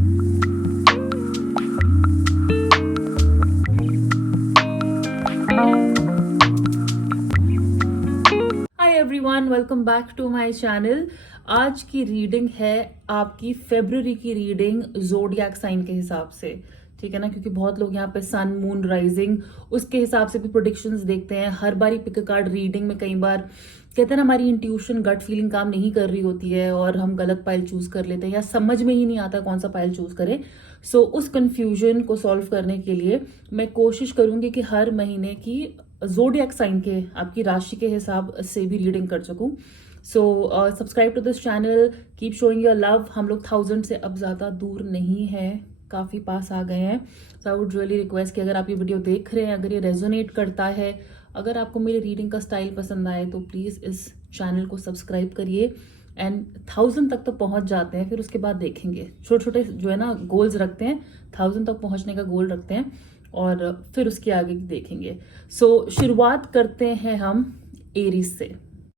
Hi everyone, welcome back to my channel. आज की reading है आपकी फेब्रुअरी की रीडिंग ज़ोडिएक साइन के हिसाब से, ठीक है ना। क्योंकि बहुत लोग यहाँ पे सन, मून, राइजिंग उसके हिसाब से भी प्रेडिक्शंस देखते हैं। हर बारी पिक अ कार्ड रीडिंग में कई बार कहते हैं ना, हमारी इंट्यूशन, गट फीलिंग काम नहीं कर रही होती है और हम गलत पाइल चूज कर लेते हैं या समझ में ही नहीं आता कौन सा पाइल चूज करें। सो उस कंफ्यूजन को सॉल्व करने के लिए मैं कोशिश करूंगी कि हर महीने की ज़ोडिएक साइन के आपकी राशि के हिसाब से भी रीडिंग कर सकूं। So subscribe to this channel, keep showing your love. हम लोग 1000 से अब ज्यादा दूर नहीं है, काफी पास आ गए हैं। सो आई वुड रियली रिक्वेस्ट कि अगर आप ये वीडियो देख रहे हैं, अगर ये रेजोनेट करता है, अगर आपको मेरी रीडिंग का स्टाइल पसंद आए, तो प्लीज इस चैनल को सब्सक्राइब करिए। एंड 1000 तक तो पहुंच जाते हैं, फिर उसके बाद देखेंगे। छोटे छोटे जो है ना गोल्स रखते हैं, 1000 तक पहुंचने का गोल रखते हैं और फिर उसके आगे देखेंगे। सो शुरुआत करते हैं हम एरीज से।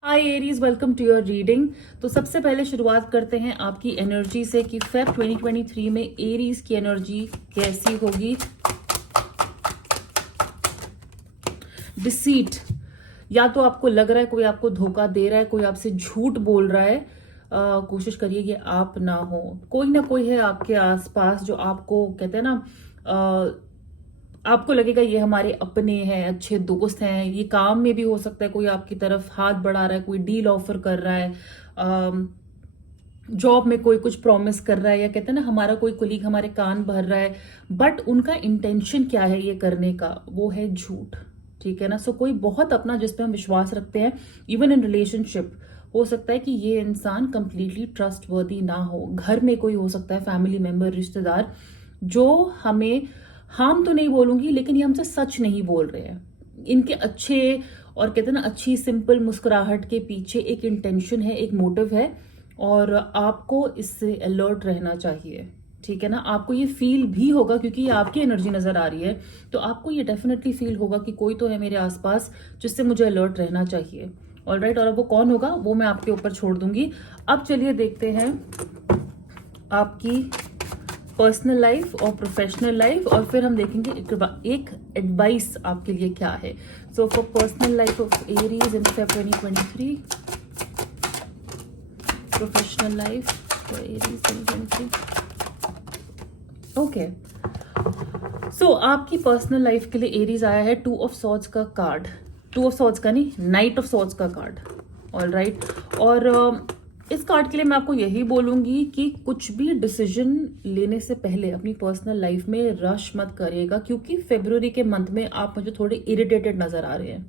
Hi Aries, welcome to your reading. तो सबसे पहले शुरुआत करते हैं आपकी एनर्जी से कि फेब 2023 में एरीज की एनर्जी कैसी होगी। डिसीट, या तो आपको लग रहा है कोई आपको धोखा दे रहा है, कोई आपसे झूठ बोल रहा है। कोशिश करिए कि आप ना हो। कोई ना कोई है आपके आसपास जो आपको कहते हैं ना, आपको लगेगा ये हमारे अपने हैं, अच्छे दोस्त हैं। ये काम में भी हो सकता है, कोई आपकी तरफ हाथ बढ़ा रहा है, कोई डील ऑफर कर रहा है, जॉब में कोई कुछ प्रॉमिस कर रहा है, या कहते हैं ना हमारा कोई कोलीग हमारे कान भर रहा है, बट उनका इंटेंशन क्या है ये करने का, वो है झूठ, ठीक है ना। सो कोई बहुत अपना जिस पे हम विश्वास रखते हैं, इवन इन रिलेशनशिप, हो सकता है कि ये इंसान कंप्लीटली ट्रस्ट वर्दी ना हो। घर में कोई हो सकता है, फैमिली मेंबर, रिश्तेदार, जो हमें, हार्म तो नहीं बोलूंगी, लेकिन ये हमसे सच नहीं बोल रहे हैं। इनके अच्छे और कहते हैं ना अच्छी सिंपल मुस्कुराहट के पीछे एक इंटेंशन है, एक मोटिव है, और आपको इससे अलर्ट रहना चाहिए, ठीक है ना। आपको ये फील भी होगा, क्योंकि ये आपकी एनर्जी नजर आ रही है, तो आपको ये डेफिनेटली फील होगा कि कोई तो है मेरे आसपास जिससे मुझे अलर्ट रहना चाहिए। ऑलराइट, और अब वो कौन होगा वो मैं आपके ऊपर छोड़ दूंगी। अब चलिए देखते हैं आपकी पर्सनल लाइफ और प्रोफेशनल लाइफ, और फिर हम देखेंगे एक एडवाइस आपके लिए क्या है। So for personal life of Aries in Feb 2023, professional life for Aries 2023। Okay, so आपकी पर्सनल लाइफ के लिए एरीज आया है 2 ऑफ सॉर्ड्स का कार्ड। 2 ऑफ सॉर्ड्स का नहीं, नाइट ऑफ सॉर्ड्स का कार्ड। ऑलराइट, और इस कार्ड के लिए मैं आपको यही बोलूंगी कि कुछ भी डिसीजन लेने से पहले अपनी पर्सनल लाइफ में रश मत करिएगा, क्योंकि फरवरी के मंथ में आप मुझे थोड़े इरिटेटेड नजर आ रहे हैं,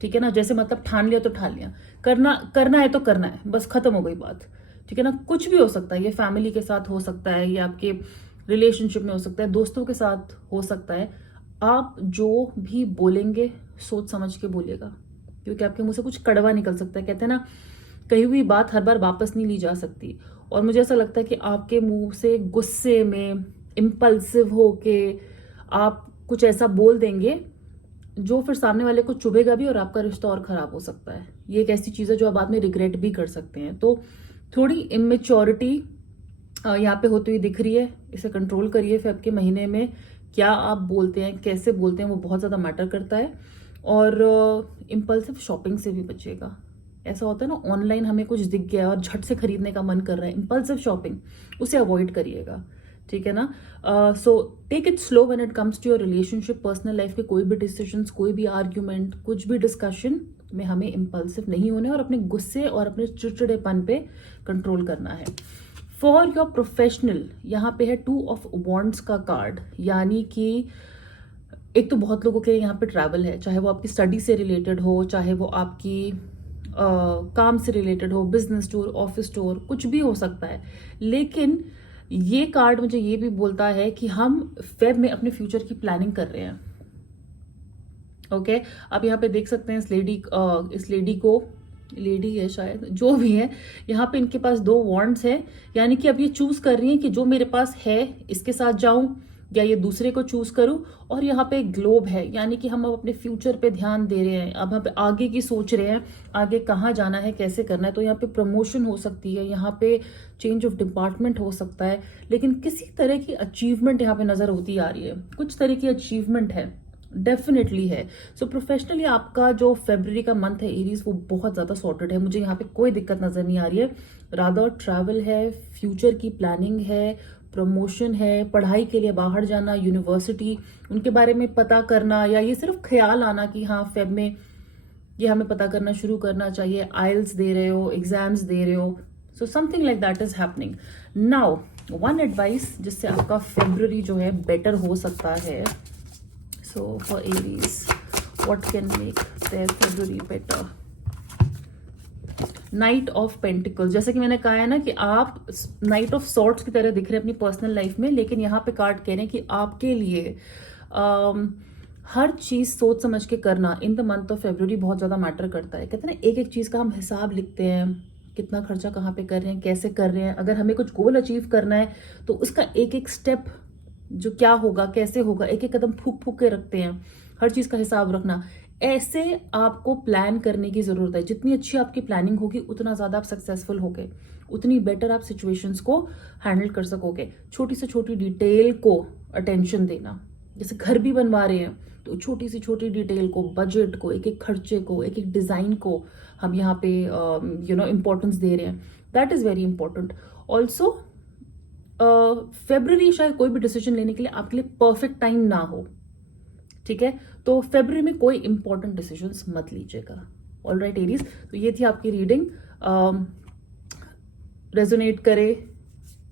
ठीक है ना। जैसे मतलब ठान लिया तो ठान लिया, करना है तो करना है, बस खत्म हो गई बात, ठीक है ना। कुछ भी हो सकता है, ये फैमिली के साथ हो सकता है, ये आपके रिलेशनशिप में हो सकता है, दोस्तों के साथ हो सकता है। आप जो भी बोलेंगे सोच समझ के बोलिएगा, क्योंकि आपके मुंह से कुछ कड़वा निकल सकता है। कहते हैं ना, कही हुई बात हर बार वापस नहीं ली जा सकती, और मुझे ऐसा लगता है कि आपके मुंह से गुस्से में इम्पल्सिव होके आप कुछ ऐसा बोल देंगे जो फिर सामने वाले को चुभेगा भी और आपका रिश्ता और खराब हो सकता है। ये एक ऐसी चीज है जो आप बाद में रिग्रेट भी कर सकते हैं। तो थोड़ी इमेच्योरिटी यहाँ पे होती हुई दिख रही है, इसे कंट्रोल करिए। फेब के महीने में क्या आप बोलते हैं, कैसे बोलते हैं, वो बहुत ज्यादा मैटर करता है। और इम्पल्सिव शॉपिंग से भी बचिएगा। ऐसा होता है ना, ऑनलाइन हमें कुछ दिख गया और झट से खरीदने का मन कर रहा है, इम्पल्सिव शॉपिंग, उसे अवॉइड करिएगा, ठीक है ना। So take it slow when it comes to your relationship, personal life के कोई भी डिसीजंस, कोई भी आर्ग्यूमेंट, कुछ भी डिस्कशन में हमें इम्पल्सिव नहीं होने और अपने गुस्से और अपने चिड़चिड़ेपन पे कंट्रोल करना है। फॉर योर प्रोफेशनल, यहाँ पे है 2 ऑफ वॉन्ड्स का कार्ड, यानी कि एक तो बहुत लोगों के लिए यहाँ पे ट्रैवल है, चाहे वो आपकी स्टडी से रिलेटेड हो, चाहे वो आपकी काम से रिलेटेड हो, बिजनेस टूर, ऑफिस टूर, कुछ भी हो सकता है। लेकिन ये कार्ड मुझे ये भी बोलता है कि हम फेब में अपने फ्यूचर की प्लानिंग कर रहे हैं। ओके, आप यहाँ पे देख सकते हैं इस लेडी को, लेडी है शायद, जो भी है, यहाँ पे इनके पास 2 वॉन्ड्स है, यानी कि अब ये चूज कर रही है कि जो मेरे पास है इसके साथ जाऊं, या ये दूसरे को चूज करूं। और यहाँ पे ग्लोब है, यानी कि हम अब अपने फ्यूचर पे ध्यान दे रहे हैं, अब हम आगे की सोच रहे हैं, आगे कहाँ जाना है, कैसे करना है। तो यहाँ पे प्रमोशन हो सकती है, यहाँ पे चेंज ऑफ डिपार्टमेंट हो सकता है, लेकिन किसी तरह की अचीवमेंट यहाँ पे नजर होती आ रही है, कुछ तरह की अचीवमेंट है, डेफिनेटली है। सो प्रोफेशनली आपका जो फेब्रुअरी का मंथ है एरीज, वो बहुत ज्यादा सॉर्टेड है, मुझे यहाँ पे कोई दिक्कत नजर नहीं आ रही है। रादर ट्रैवल है, फ्यूचर की प्लानिंग है, प्रमोशन है, पढ़ाई के लिए बाहर जाना, यूनिवर्सिटी उनके बारे में पता करना, या ये सिर्फ ख्याल आना कि हाँ फेब में ये हमें पता करना शुरू करना चाहिए, आइल्स दे रहे हो, एग्जाम्स दे रहे हो, so something like that is happening now. One advice जिससे आपका फेब्रुअरी जो है बेटर हो सकता है, so for Aries, what can make their February better? Night of pentacles, जैसे कि मैंने कहा है ना कि आप नाइट ऑफ सॉर्ट्स की तरह दिख रहे हैं अपनी पर्सनल लाइफ में, लेकिन यहाँ पे कार्ड कह रहे हैं कि आपके लिए हर चीज सोच समझ के करना इन द मंथ ऑफ फेब्रुअरी बहुत ज्यादा मैटर करता है। कहते हैं ना, एक एक चीज का हम हिसाब लिखते हैं, कितना खर्चा कहाँ पे कर रहे हैं, कैसे कर रहे हैं, अगर हमें कुछ गोल अचीव करना है तो उसका एक एक स्टेप जो क्या होगा, कैसे होगा, एक एक कदम फूक फूक के रखते हैं, हर चीज का हिसाब रखना। ऐसे आपको प्लान करने की जरूरत है। जितनी अच्छी आपकी प्लानिंग होगी उतना ज्यादा आप सक्सेसफुल होगे, उतनी बेटर आप सिचुएशंस को हैंडल कर सकोगे। छोटी से छोटी डिटेल को अटेंशन देना, जैसे घर भी बनवा रहे हैं तो छोटी सी छोटी डिटेल को, बजट को, एक एक खर्चे को, एक एक डिजाइन को हम यहाँ पे इंपॉर्टेंस दे रहे हैं। That is very important. Also February शायद कोई भी डिसीजन लेने के लिए आपके लिए परफेक्ट टाइम ना हो, ठीक है, तो फेब्रुअरी में कोई इंपॉर्टेंट डिसीजंस मत लीजिएगा। ऑलराइट एरीज, तो ये थी आपकी रीडिंग। रेजोनेट करे,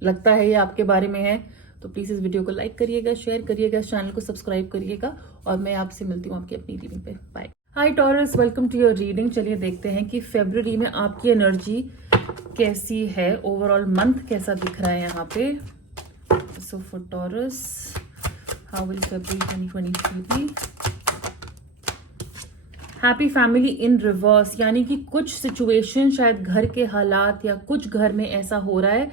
लगता है ये आपके बारे में है तो प्लीज इस वीडियो को लाइक करिएगा, शेयर करिएगा, इस चैनल को सब्सक्राइब करिएगा, और मैं आपसे मिलती हूँ आपकी अपनी रीडिंग पे। Bye. Hi Taurus, welcome to your reading. चलिए देखते हैं कि फेब्रुअरी में आपकी एनर्जी कैसी है, ओवरऑल मंथ कैसा दिख रहा है यहाँ पे। So for Taurus, how will February 2023 बी? हैप्पी फैमिली इन रिवर्स, यानी कि कुछ सिचुएशन, शायद घर के हालात या कुछ घर में ऐसा हो रहा है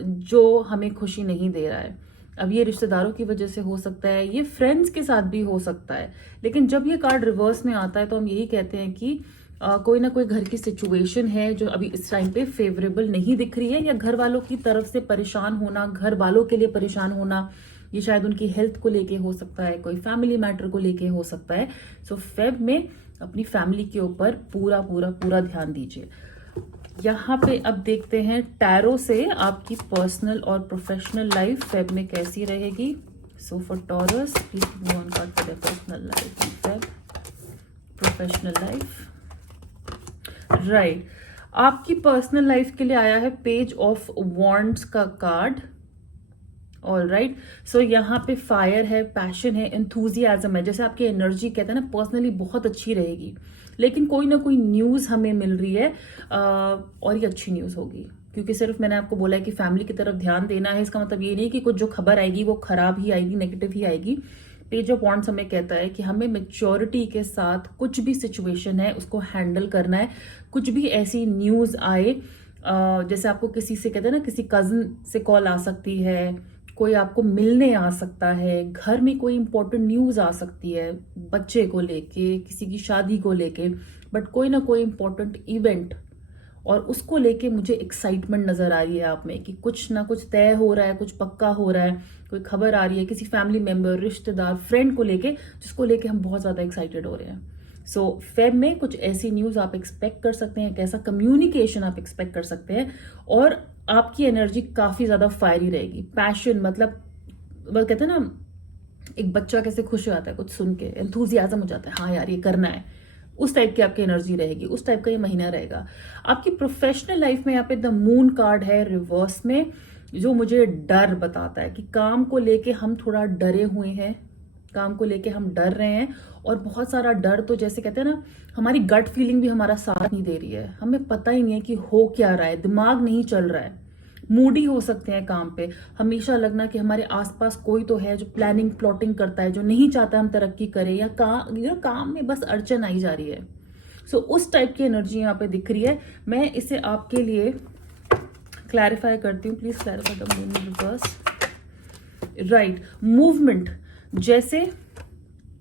जो हमें खुशी नहीं दे रहा है। अब ये रिश्तेदारों की वजह से हो सकता है, ये फ्रेंड्स के साथ भी हो सकता है, लेकिन जब ये कार्ड रिवर्स में आता है तो हम यही कहते हैं कि कोई ना कोई घर की सिचुएशन है जो अभी इस टाइम पे फेवरेबल नहीं दिख रही है, या घर वालों की तरफ से परेशान होना, घर वालों के लिए परेशान होना, ये शायद उनकी हेल्थ को लेके हो सकता है, कोई फैमिली मैटर को लेके हो सकता है। सो फेब में अपनी फैमिली के ऊपर पूरा पूरा पूरा ध्यान दीजिए। यहाँ पे अब देखते हैं टैरो से आपकी पर्सनल और प्रोफेशनल लाइफ फेब में कैसी रहेगी। सो for taurus, please move on card for their personal life in Feb, professional life. Right, आपकी पर्सनल लाइफ के लिए आया है पेज ऑफ वॉन्ड्स का कार्ड। ऑल राइट, सो यहाँ पे फायर है, पैशन है, एंथुजियाज्म है, जैसे आपकी एनर्जी कहते हैं ना पर्सनली बहुत अच्छी रहेगी, लेकिन कोई ना कोई न्यूज हमें मिल रही है और ये अच्छी न्यूज होगी, क्योंकि सिर्फ मैंने आपको बोला है कि फैमिली की तरफ ध्यान देना है, इसका मतलब ये नहीं कि कुछ जो खबर आएगी वो खराब ही आएगी, नेगेटिव ही आएगी। पेज ऑफ वॉन्ड्स हमें कहता है कि हमें मैच्योरिटी के साथ कुछ भी सिचुएशन है उसको हैंडल करना है। कुछ भी ऐसी न्यूज आए, जैसे आपको किसी से कहते हैं ना, किसी कजन से कॉल आ सकती है, कोई आपको मिलने आ सकता है, घर में कोई इंपॉर्टेंट न्यूज आ सकती है, बच्चे को लेके, किसी की शादी को लेके, बट कोई ना कोई इंपॉर्टेंट इवेंट, और उसको लेके मुझे एक्साइटमेंट नजर आ रही है आप में कि कुछ ना कुछ तय हो रहा है, कुछ पक्का हो रहा है, कोई खबर आ रही है किसी फैमिली मेंबर, रिश्तेदार, फ्रेंड को लेके, जिसको लेके हम बहुत ज्यादा एक्साइटेड हो रहे हैं। सो फेब में कुछ ऐसी न्यूज आप एक्सपेक्ट कर सकते हैं, कैसा कम्युनिकेशन आप एक्सपेक्ट कर सकते हैं, और आपकी एनर्जी काफी ज्यादा फायरी रहेगी। पैशन मतलब वो कहते हैं ना, एक बच्चा कैसे खुश हो जाता है कुछ सुन के, एंथुजियाज्म हो जाता है, हाँ यार ये करना है, उस टाइप की आपकी एनर्जी रहेगी, उस टाइप का ये महीना रहेगा। आपकी प्रोफेशनल लाइफ में यहाँ पे द मून कार्ड है रिवर्स में, जो मुझे डर बताता है कि काम को लेके हम थोड़ा डरे हुए हैं, काम को लेके हम डर रहे हैं, और बहुत सारा डर तो जैसे कहते हैं ना, हमारी गट फीलिंग भी हमारा साथ नहीं दे रही है, हमें पता ही नहीं है कि हो क्या रहा है, दिमाग नहीं चल रहा है, मूडी हो सकते हैं काम पे, हमेशा लगना कि हमारे आसपास कोई तो है जो प्लानिंग प्लॉटिंग करता है, जो नहीं चाहता हम तरक्की करें, या काम में बस अड़चन आई जा रही है। सो उस टाइप की एनर्जी यहाँ पे दिख रही है। मैं इसे आपके लिए क्लैरिफाई करती हूँ, please clarify the moon reverse. Right, movement, जैसे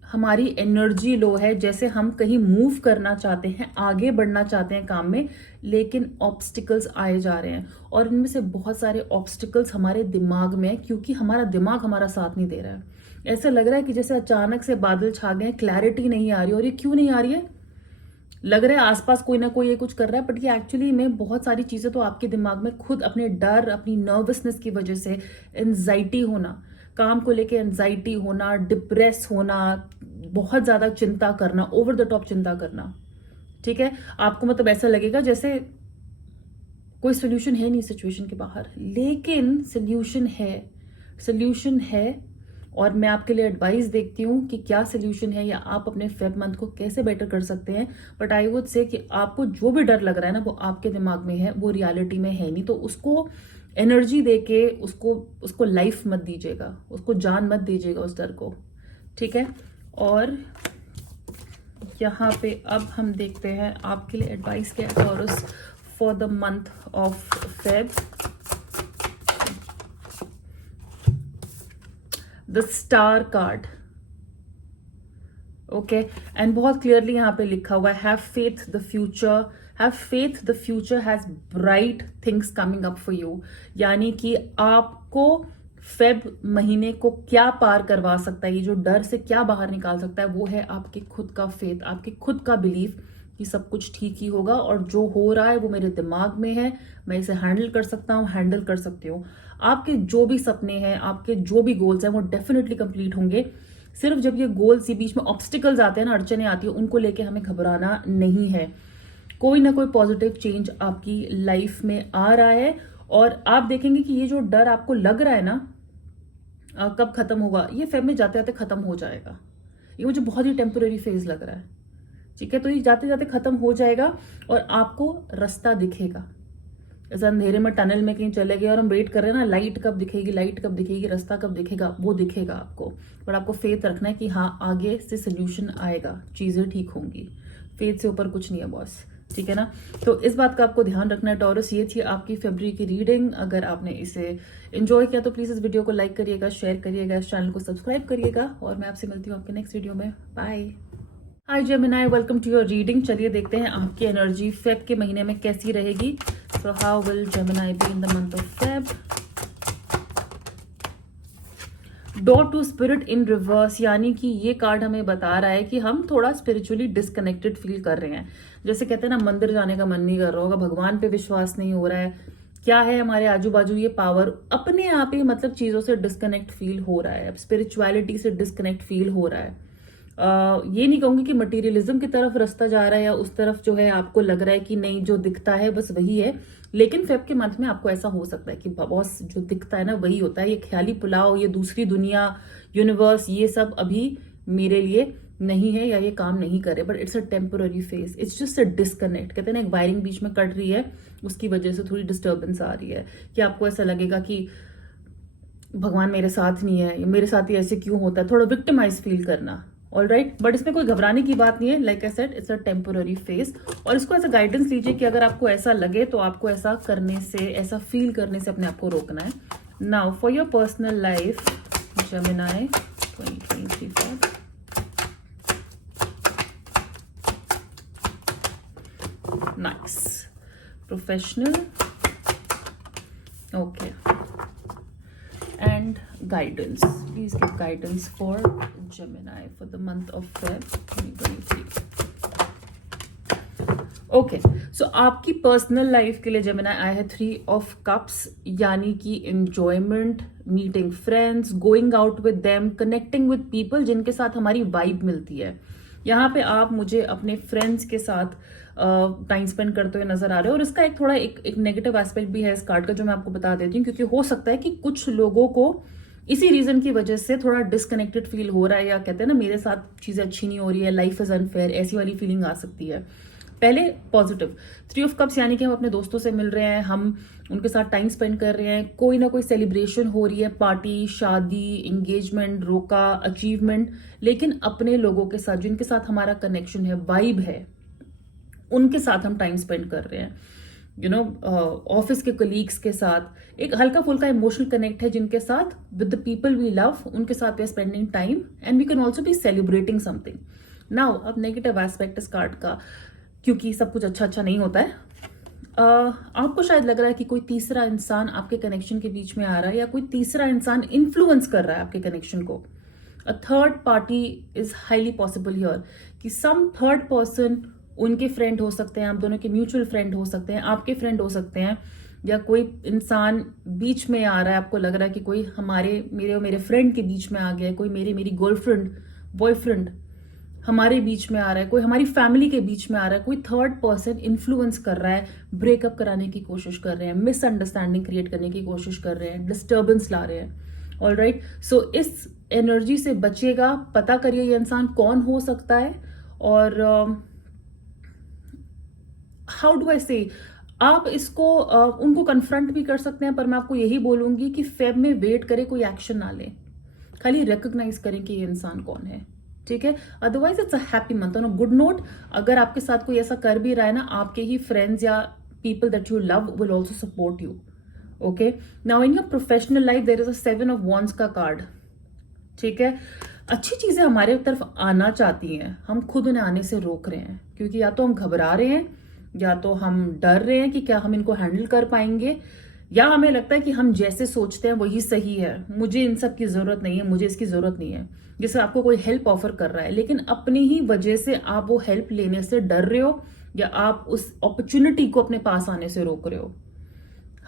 हमारी एनर्जी लो है, जैसे हम कहीं मूव करना चाहते हैं, आगे बढ़ना चाहते हैं काम में, लेकिन ऑब्स्टिकल्स आए जा रहे हैं, और इनमें से बहुत सारे ऑब्स्टिकल्स हमारे दिमाग में है, क्योंकि हमारा दिमाग हमारा साथ नहीं दे रहा है। ऐसा लग रहा है कि जैसे अचानक से बादल छा गए, क्लैरिटी नहीं आ रही, और ये क्यों नहीं आ रही है? लग रहा है आसपास कोई ना कोई ये कुछ कर रहा है, बट ये एक्चुअली में बहुत सारी चीजें तो आपके दिमाग में खुद अपने डर, अपनी नर्वसनेस की वजह से, एंजाइटी होना, काम को लेके एंजाइटी होना, डिप्रेस होना, बहुत ज्यादा चिंता करना, ओवर द टॉप चिंता करना, ठीक है, आपको मतलब ऐसा लगेगा जैसे कोई सोल्यूशन है नहीं सिचुएशन के बाहर, लेकिन सोल्यूशन है। और मैं आपके लिए एडवाइस देखती हूँ कि क्या सोल्यूशन है, या आप अपने फेब मंथ को कैसे बेटर कर सकते हैं। बट आई वुड से कि आपको जो भी डर लग रहा है ना, वो आपके दिमाग में है, वो रियलिटी में है नहीं, तो उसको एनर्जी देके उसको लाइफ मत दीजिएगा, उसको जान मत दीजिएगा उस डर को, ठीक है। और यहाँ पे अब हम देखते हैं आपके लिए एडवाइस क्या है taurus for the month of Feb. The star card, okay, and बहुत क्लियरली यहाँ पे लिखा हुआ है, have faith the future has bright things coming up for you. यानी कि आपको फेब महीने को क्या पार करवा सकता है, ये जो डर से क्या बाहर निकाल सकता है, वो है आपके खुद का फेथ, आपके खुद का बिलीफ कि सब कुछ ठीक ही होगा, और जो हो रहा है वो मेरे दिमाग में है, मैं इसे हैंडल कर सकता हूँ, हैंडल कर सकती हूँ। आपके जो भी सपने हैं, आपके जो भी गोल्स हैं, वो डेफिनेटली कंप्लीट होंगे। सिर्फ जब ये गोल्स, ये बीच में ऑब्स्टिकल्स आते हैं ना, अड़चने आती है, उनको लेके हमें घबराना नहीं है। कोई ना कोई पॉजिटिव चेंज आपकी लाइफ में आ रहा है, और आप देखेंगे कि ये जो डर आपको लग रहा है ना, कब खत्म होगा, ये फेब में जाते जाते खत्म हो जाएगा। ये मुझे बहुत ही टेम्पोररी फेज लग रहा है, ठीक है। तो ये जाते जाते खत्म हो जाएगा, और आपको रास्ता दिखेगा। जैसे अंधेरे में टनल में कहीं चले गए और हम वेट कर रहे हैं ना, लाइट कब दिखेगी, रास्ता कब दिखेगा, वो दिखेगा आपको। बट आपको फेथ रखना है कि हाँ, आगे से सोल्यूशन आएगा, चीजें ठीक होंगी। फेथ से ऊपर कुछ नहीं है बॉस, ठीक है ना। तो इस बात का आपको ध्यान रखना है टॉरस। ये थी आपकी फरवरी की रीडिंग। अगर आपने इसे एंजॉय किया तो प्लीज इस वीडियो को लाइक करिएगा, शेयर करिएगा, इस चैनल को सब्सक्राइब करिएगा, और मैं आपसे मिलती हूँ आपके नेक्स्ट वीडियो में। Bye. Hi Gemini, welcome to your reading. चलिए देखते हैं आपकी एनर्जी फेब के महीने में कैसी रहेगी। So how will Gemini be in the month of Feb. Door to spirit in reverse, यानी कि ये कार्ड हमें बता रहा है कि हम थोड़ा स्पिरिचुअली डिस्कनेक्टेड फील कर रहे हैं। जैसे कहते हैं ना, मंदिर जाने का मन नहीं कर रहा होगा, भगवान पे विश्वास नहीं हो रहा है, क्या है हमारे आजू बाजू ये पावर, अपने आप ही मतलब चीजों से डिस्कनेक्ट फील हो रहा है, स्पिरिचुअलिटी से डिस्कनेक्ट फील हो रहा है। ये नहीं कहूंगी कि मटेरियलिज्म की तरफ रास्ता जा रहा है, या उस तरफ जो है आपको लग रहा है कि नहीं, जो दिखता है बस वही है। लेकिन फेब के मंथ में आपको ऐसा हो सकता है कि बॉस जो दिखता है ना वही होता है, ये ख्याली पुलाव, ये दूसरी दुनिया, यूनिवर्स, ये सब अभी मेरे लिए नहीं है, या ये काम नहीं करे। But it's a temporary phase, it's just a disconnect. कहते हैं ना, एक वायरिंग बीच में कट रही है, उसकी वजह से थोड़ी डिस्टर्बेंस आ रही है, कि आपको ऐसा लगेगा कि भगवान मेरे साथ नहीं है, मेरे साथ ही ऐसे क्यों होता है, थोड़ा विक्टिमाइज फील करना। ऑल राइट, बट इसमें कोई घबराने की बात नहीं है। Like I said, it's a temporary phase, और इसको ऐसा गाइडेंस लीजिए कि अगर आपको ऐसा लगे तो आपको ऐसा करने से, ऐसा फील करने से अपने आप को रोकना है। Now for your personal life Gemini 2023 nice professional, okay, and guidance. Please give guidance for Gemini for the month of Feb 2023. Okay, so आपकी पर्सनल लाइफ के लिए जेमिनी आया है 3 ऑफ कप्स, यानी कि enjoyment, meeting friends, going out with them, connecting with people जिनके साथ हमारी वाइब मिलती है। यहाँ पे आप मुझे अपने फ्रेंड्स के साथ टाइम स्पेंड करते हुए नजर आ रहे हो, और इसका एक थोड़ा एक नेगेटिव एस्पेक्ट भी है इस कार्ड का, जो मैं आपको बता देती हूँ, क्योंकि हो सकता है कि कुछ लोगों को इसी रीजन की वजह से थोड़ा डिस्कनेक्टेड फील हो रहा है, या कहते हैं ना मेरे साथ चीजें अच्छी नहीं हो रही है, लाइफ इज अनफेयर, ऐसी वाली फीलिंग आ सकती है। पहले पॉजिटिव 3 ऑफ कप्स, यानी कि हम अपने दोस्तों से मिल रहे हैं, हम उनके साथ टाइम स्पेंड कर रहे हैं, कोई ना कोई सेलिब्रेशन हो रही है, पार्टी, शादी, एंगेजमेंट, रोका, अचीवमेंट, लेकिन अपने लोगों के साथ, जिनके साथ हमारा कनेक्शन है, वाइब है, उनके साथ हम टाइम स्पेंड कर रहे हैं। यू नो ऑफिस के कलीग्स के साथ एक हल्का फुल्का इमोशनल कनेक्ट है जिनके साथ with the people we love, उनके साथ we are spending time and we can also be celebrating something. Now अब नेगेटिव एस्पेक्ट इस कार्ड का, क्योंकि सब कुछ अच्छा अच्छा नहीं होता है, आपको शायद लग रहा है कि कोई तीसरा इंसान आपके कनेक्शन के बीच में आ रहा है या कोई तीसरा इंसान इन्फ्लुएंस कर रहा है आपके कनेक्शन को। A third party is highly possible here, कि सम थर्ड पर्सन, उनके फ्रेंड हो सकते हैं, आप दोनों के म्यूचुअल फ्रेंड हो सकते हैं, आपके फ्रेंड हो सकते हैं, या कोई इंसान बीच में आ रहा है, आपको लग रहा है कि कोई मेरे और मेरे फ्रेंड के बीच में आ गया है, कोई मेरी गर्लफ्रेंड बॉयफ्रेंड हमारे बीच में आ रहा है, कोई हमारी फैमिली के बीच में आ रहा है, कोई थर्ड पर्सन इन्फ्लुएंस कर रहा है, ब्रेकअप कराने की कोशिश कर रहे हैं, मिसअंडरस्टैंडिंग क्रिएट करने की कोशिश कर रहे हैं, डिस्टर्बेंस ला रहे हैं। ऑलराइट, सो इस एनर्जी से बचिएगा, पता करिए ये इंसान कौन हो सकता है, और हाउ डू आई से, आप इसको उनको कन्फ्रंट भी कर सकते हैं, पर मैं आपको यही बोलूंगी कि फेब में वेट करें, कोई एक्शन ना लें, खाली रिकॉग्नाइज करें कि ये इंसान कौन है, ठीक है। Otherwise it's a happy month on a good note. अगर आपके साथ कोई ऐसा कर भी रहा है ना, आपके ही फ्रेंड्स या people that you love will also support you. Okay, now in your professional life there is a 7 of wands का कार्ड, ठीक है। अच्छी चीजें हमारे तरफ आना चाहती हैं, हम खुद उन्हें आने से रोक रहे हैं, क्योंकि या तो हम घबरा रहे हैं, या तो हम डर रहे हैं कि क्या हम इनको हैंडल कर पाएंगे, या हमें लगता है कि हम जैसे सोचते हैं वही सही है, मुझे इन सब की जरूरत नहीं है, मुझे इसकी जरूरत नहीं है। जैसे आपको कोई हेल्प ऑफर कर रहा है, लेकिन अपनी ही वजह से आप वो हेल्प लेने से डर रहे हो, या आप उस अपॉर्चुनिटी को अपने पास आने से रोक रहे हो।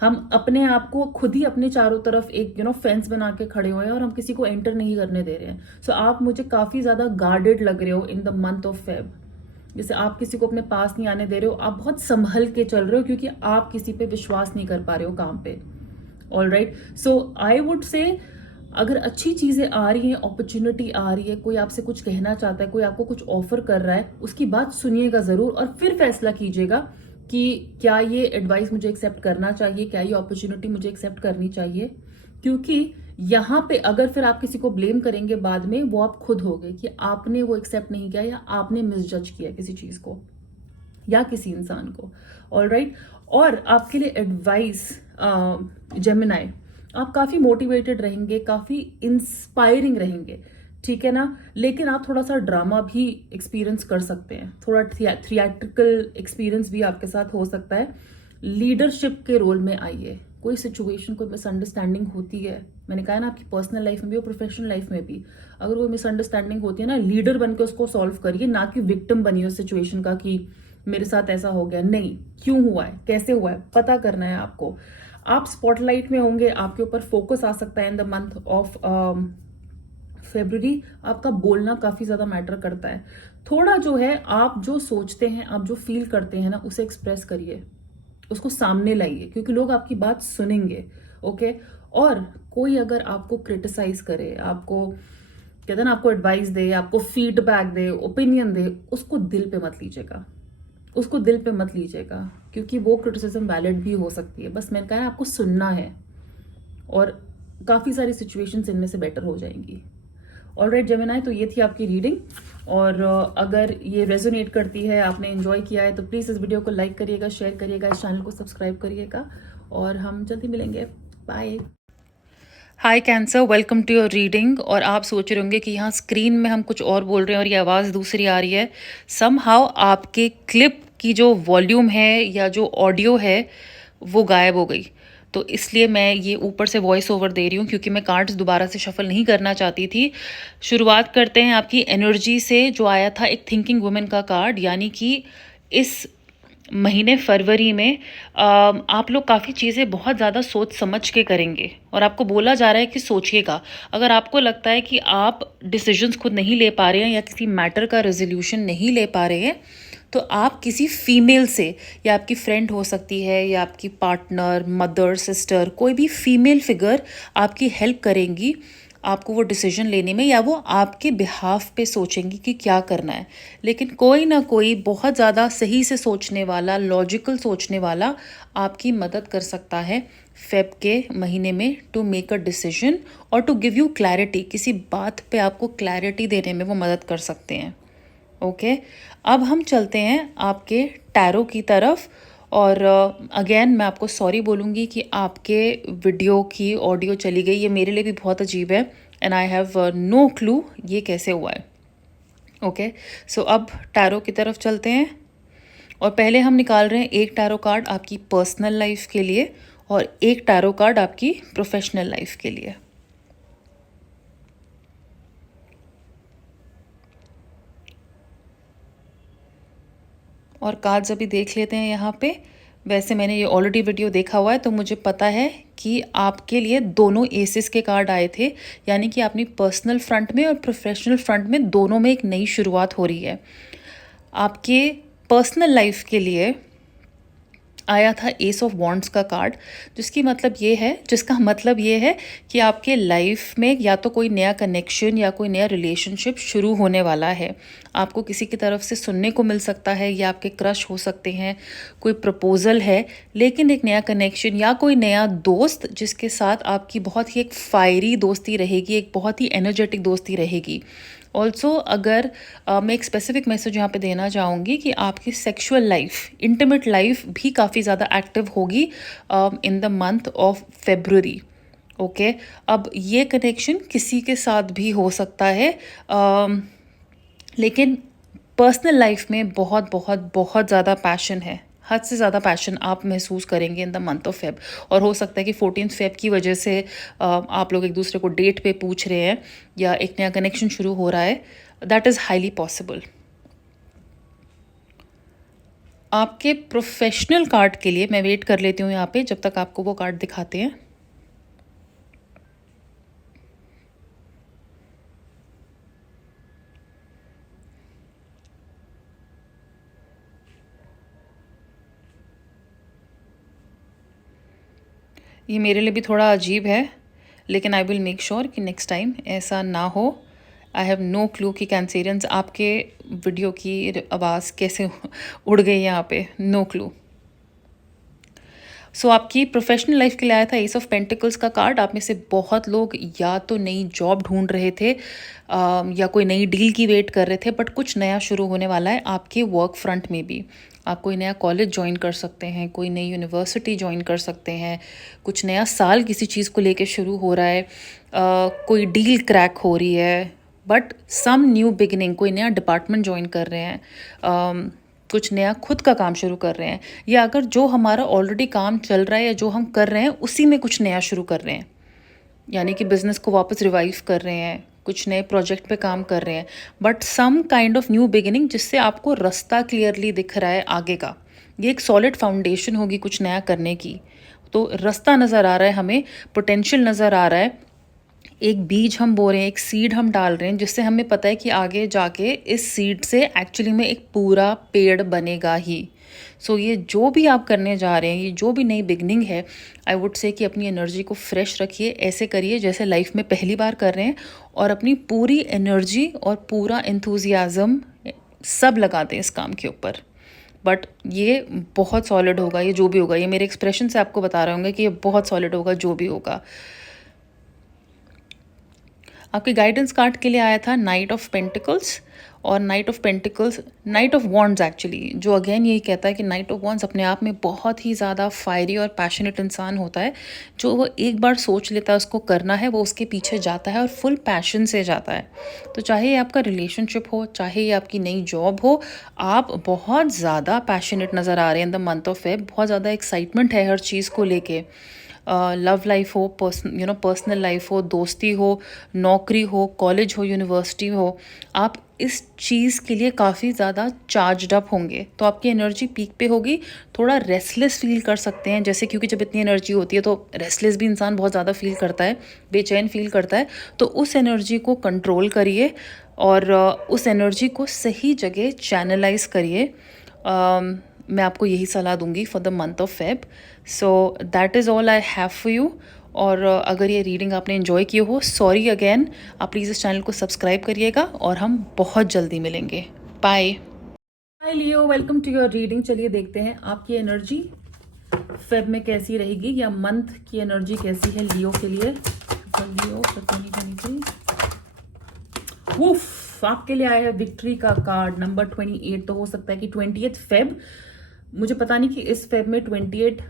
हम अपने आप को खुद ही अपने चारों तरफ एक फेंस बना के खड़े हुए हैं, और हम किसी को एंटर नहीं करने दे रहे हैं। सो आप मुझे काफी ज्यादा गार्डेड लग रहे हो इन द मंथ ऑफ फेब। जैसे आप किसी को अपने पास नहीं आने दे रहे हो, आप बहुत संभल के चल रहे हो, क्योंकि आप किसी पे विश्वास नहीं कर पा रहे हो काम पे। All right, so I would से अगर अच्छी चीजें आ रही हैं, अपॉर्चुनिटी आ रही है, कोई आपसे कुछ कहना चाहता है, कोई आपको कुछ ऑफर कर रहा है, उसकी बात सुनिएगा जरूर, और फिर फैसला कीजिएगा कि क्या ये एडवाइस मुझे एक्सेप्ट करना चाहिए, क्या ये अपॉर्चुनिटी मुझे एक्सेप्ट करनी चाहिए। क्योंकि यहाँ पे अगर फिर आप किसी को ब्लेम करेंगे बाद में, वो आप खुद होगे कि आपने वो एक्सेप्ट नहीं किया, या आपने मिसजज किया किसी चीज को या किसी इंसान को। ऑलराइट, और आपके लिए एडवाइस जेमिनाई, आप काफी मोटिवेटेड रहेंगे, काफी इंस्पायरिंग रहेंगे, ठीक है ना। लेकिन आप थोड़ा सा ड्रामा भी एक्सपीरियंस कर सकते हैं, थोड़ा थिएट्रिकल एक्सपीरियंस भी आपके साथ हो सकता है। लीडरशिप के रोल में आइए, कोई सिचुएशन, कोई मिसअंडरस्टैंडिंग होती है, मैंने कहा ना आपकी पर्सनल लाइफ में भी और प्रोफेशनल लाइफ में भी, अगर कोई मिसअंडरस्टैंडिंग होती है ना, लीडर बन के उसको सॉल्व करिए, ना कि विक्टिम बनिए उस सिचुएशन का कि मेरे साथ ऐसा हो गया। नहीं, क्यों हुआ है, कैसे हुआ है, पता करना है आपको। आप स्पॉटलाइट में होंगे, आपके ऊपर फोकस आ सकता है in the month of February. आपका बोलना काफी ज्यादा मैटर करता है। थोड़ा जो है, आप जो सोचते हैं, आप जो फील करते हैं ना, उसे एक्सप्रेस करिए, उसको सामने लाइए, क्योंकि लोग आपकी बात सुनेंगे। ओके, और कोई अगर आपको क्रिटिसाइज करे, आपको कहते हैं ना, आपको एडवाइस दे, आपको फीडबैक दे, ओपिनियन दे, उसको दिल पे मत लीजिएगा, उसको दिल पे मत लीजिएगा, क्योंकि वो क्रिटिसिज्म वैलिड भी हो सकती है। बस मैंने कहा आपको सुनना है, और काफी सारी सिचुएशंस इनमें से बेटर हो जाएंगी। ऑलराइट जेमिनाई, तो ये थी आपकी रीडिंग, और अगर ये रेजोनेट करती है, आपने एंजॉय किया है, तो प्लीज इस वीडियो को लाइक करिएगा, शेयर करिएगा, इस चैनल को सब्सक्राइब करिएगा, और हम जल्दी मिलेंगे। Bye. Hi Cancer, welcome to your reading. और आप सोच रहे होंगे कि यहाँ स्क्रीन में हम कुछ और बोल रहे हैं और ये आवाज़ दूसरी आ रही है। समहाउ आपके क्लिप की जो वॉल्यूम है या जो ऑडियो है वो गायब हो गई, तो इसलिए मैं ये ऊपर से वॉइस ओवर दे रही हूँ, क्योंकि मैं कार्ड्स दोबारा से शफल नहीं करना चाहती थी। शुरुआत करते हैं आपकी एनर्जी से, जो आया था एक थिंकिंग वुमेन का कार्ड, यानी कि इस महीने फरवरी में आप लोग काफ़ी चीज़ें बहुत ज़्यादा सोच समझ के करेंगे, और आपको बोला जा रहा है कि सोचिएगा। अगर आपको लगता है कि आप डिसीजंस खुद नहीं ले पा रहे हैं या किसी मैटर का रेजोल्यूशन नहीं ले पा रहे हैं, तो आप किसी फीमेल से, या आपकी फ्रेंड हो सकती है, या आपकी पार्टनर, मदर, सिस्टर, कोई भी फीमेल फिगर आपकी हेल्प करेंगी आपको वो डिसीजन लेने में, या वो आपके बिहाफ पे सोचेंगी कि क्या करना है। लेकिन कोई ना कोई बहुत ज़्यादा सही से सोचने वाला, लॉजिकल सोचने वाला आपकी मदद कर सकता है फेब के महीने में, टू मेक अ डिसीजन और टू गिव यू क्लैरिटी। किसी बात पे आपको क्लैरिटी देने में वो मदद कर सकते हैं। ओके, अब हम चलते हैं आपके टैरो की तरफ, और अगेन मैं आपको सॉरी बोलूँगी कि आपके वीडियो की ऑडियो चली गई, ये मेरे लिए भी बहुत अजीब है and I have no clue ये कैसे हुआ है। ओके, सो अब टैरो की तरफ चलते हैं और पहले हम निकाल रहे हैं एक टैरो कार्ड आपकी पर्सनल लाइफ के लिए और एक टैरो कार्ड आपकी प्रोफेशनल लाइफ के लिए। और कार्ड्स अभी देख लेते हैं यहाँ पे। वैसे मैंने ये ऑलरेडी वीडियो देखा हुआ है तो मुझे पता है कि आपके लिए दोनों एसेस के कार्ड आए थे, यानी कि अपनी पर्सनल फ्रंट में और प्रोफेशनल फ्रंट में दोनों में एक नई शुरुआत हो रही है। आपके पर्सनल लाइफ के लिए आया था एस ऑफ वॉन्ड्स का कार्ड, जिसका मतलब ये है कि आपके लाइफ में या तो कोई नया कनेक्शन या कोई नया रिलेशनशिप शुरू होने वाला है। आपको किसी की तरफ से सुनने को मिल सकता है या आपके क्रश हो सकते हैं, कोई प्रपोजल है, लेकिन एक नया कनेक्शन या कोई नया दोस्त जिसके साथ आपकी बहुत ही एक फायरी दोस्ती रहेगी, एक बहुत ही एनर्जेटिक दोस्ती रहेगी। ऑल्सो अगर मैं एक स्पेसिफिक मैसेज यहाँ पे देना चाहूँगी कि आपकी सेक्सुअल लाइफ, इंटीमेट लाइफ भी काफ़ी ज़्यादा एक्टिव होगी in the month of February. Okay, अब ये कनेक्शन किसी के साथ भी हो सकता है, लेकिन पर्सनल लाइफ में बहुत बहुत बहुत ज़्यादा पैशन है, हद से ज़्यादा पैशन आप महसूस करेंगे इन द मंथ ऑफ फेब। और हो सकता है कि 14 फेब की वजह से आप लोग एक दूसरे को डेट पे पूछ रहे हैं या एक नया कनेक्शन शुरू हो रहा है, दैट इज़ हाईली पॉसिबल। आपके प्रोफेशनल कार्ड के लिए मैं वेट कर लेती हूँ यहाँ पे जब तक आपको वो कार्ड दिखाते हैं। ये मेरे लिए भी थोड़ा अजीब है, लेकिन आई विल मेक श्योर कि नेक्स्ट टाइम ऐसा ना हो। आई हैव नो क्लू कि कैंसेरियंस आपके वीडियो की आवाज़ कैसे उड़ गई यहाँ पे, नो क्लू। सो आपकी प्रोफेशनल लाइफ के लिए आया था एस ऑफ पेंटिकल्स का कार्ड। आप में से बहुत लोग या तो नई जॉब ढूंढ रहे थे या कोई नई डील की वेट कर रहे थे, बट कुछ नया शुरू होने वाला है आपके वर्क फ्रंट में भी। आप कोई नया कॉलेज ज्वाइन कर सकते हैं, कोई नई यूनिवर्सिटी ज्वाइन कर सकते हैं, कुछ नया साल किसी चीज़ को लेके शुरू हो रहा है, कोई डील क्रैक हो रही है, बट सम न्यू बिगिनिंग, कोई नया डिपार्टमेंट ज्वाइन कर रहे हैं, कुछ नया खुद का काम शुरू कर रहे हैं, या अगर जो हमारा ऑलरेडी काम चल रहा है या जो हम कर रहे हैं उसी में कुछ नया शुरू कर रहे हैं, यानी कि बिज़नेस को वापस रिवाइव कर रहे हैं, कुछ नए प्रोजेक्ट पे काम कर रहे हैं, but some kind of new beginning जिससे आपको रास्ता क्लियरली दिख रहा है आगे का। ये एक सॉलिड फाउंडेशन होगी कुछ नया करने की, तो रास्ता नज़र आ रहा है हमें, पोटेंशियल नज़र आ रहा है, एक बीज हम बो रहे हैं, एक सीड हम डाल रहे हैं, जिससे हमें पता है कि आगे जाके इस सीड से एक्चुअली में एक पूरा पेड़ बनेगा ही। सो ये जो भी आप करने जा रहे हैं, ये जो भी नई बिगनिंग है, आई वुड से कि अपनी एनर्जी को फ्रेश रखिए, ऐसे करिए जैसे लाइफ में पहली बार कर रहे हैं, और अपनी पूरी एनर्जी और पूरा एंथुजियाज़म सब लगा दें इस काम के ऊपर। बट ये बहुत सॉलिड होगा, ये जो भी होगा, ये मेरे एक्सप्रेशन से आपको बता रहे होंगे कि ये बहुत सॉलिड होगा जो भी होगा। आपके गाइडेंस कार्ड के लिए आया था नाइट ऑफ पेंटिकल्स, और नाइट ऑफ वॉन्ड्स एक्चुअली, जो अगेन यही कहता है कि नाइट ऑफ वॉन्ड्स अपने आप में बहुत ही ज़्यादा फायरी और पैशनेट इंसान होता है, जो वो एक बार सोच लेता है उसको करना है, वो उसके पीछे जाता है और फुल पैशन से जाता है। तो चाहे ये आपका रिलेशनशिप हो, चाहे ये आपकी नई जॉब हो, आप बहुत ज़्यादा पैशनेट नज़र आ रहे हैं इन द मंथ ऑफ फेब। बहुत ज़्यादा एक्साइटमेंट है हर चीज़ को लेके, लव लाइफ हो, पर्सनल लाइफ हो, दोस्ती हो, नौकरी हो, कॉलेज हो, यूनिवर्सिटी हो, आप इस चीज़ के लिए काफ़ी ज़्यादा चार्ज्ड अप होंगे। तो आपकी एनर्जी पीक पे होगी, थोड़ा रेस्टलेस फील कर सकते हैं, जैसे क्योंकि जब इतनी एनर्जी होती है तो रेस्टलेस भी इंसान बहुत ज़्यादा फील करता है, बेचैन फील करता है। तो उस एनर्जी को कंट्रोल करिए और उस एनर्जी को सही जगह चैनलाइज करिए। मैं आपको यही सलाह दूंगी for the month of Feb. So that is all I have for you. और अगर ये रीडिंग आपने इन्जॉय की हो, सॉरी अगेन, आप प्लीज़ इस चैनल को सब्सक्राइब करिएगा और हम बहुत जल्दी मिलेंगे। Bye. Hi Leo, welcome to your reading. चलिए देखते हैं आपकी एनर्जी फेब में कैसी रहेगी, या मंथ की एनर्जी कैसी है लियो के लिए। लियो फॉर 2023। उफ, आपके लिए आया है विक्ट्री का कार्ड नंबर 28। तो हो सकता है कि 20th फेब मुझे पता नहीं कि इस फेब में 28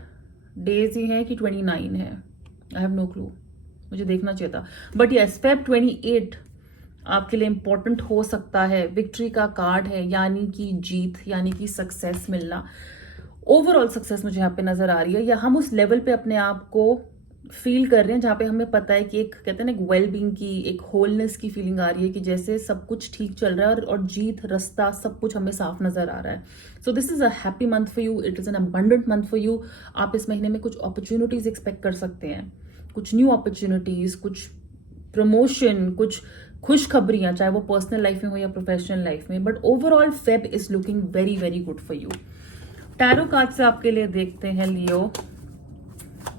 डेज ही हैं कि 29 है, आई हैव नो क्लू, मुझे देखना चाहिए था। बट यस, फेब 28 आपके लिए इंपॉर्टेंट हो सकता है। विक्ट्री का कार्ड है, यानी कि जीत, यानी कि सक्सेस मिलना, ओवरऑल सक्सेस मुझे यहाँ पे नजर आ रही है, या हम उस लेवल पे अपने आप को फील कर रहे हैं जहाँ पे हमें पता है कि एक कहते हैं ना, एक वेल बींग की, एक होलनेस की फीलिंग आ रही है कि जैसे सब कुछ ठीक चल रहा है और जीत, रास्ता, सब कुछ हमें साफ नजर आ रहा है। So this is a happy month for you, it is an abundant month for you. आप इस महीने में कुछ अपॉर्चुनिटीज एक्सपेक्ट कर सकते हैं, कुछ न्यू अपॉर्चुनिटीज, कुछ प्रमोशन, कुछ खुशखबरियां, चाहे वो पर्सनल लाइफ में हो या प्रोफेशनल लाइफ में। But overall Feb is looking very very good for you. Tarot card से आपके लिए देखते हैं लियो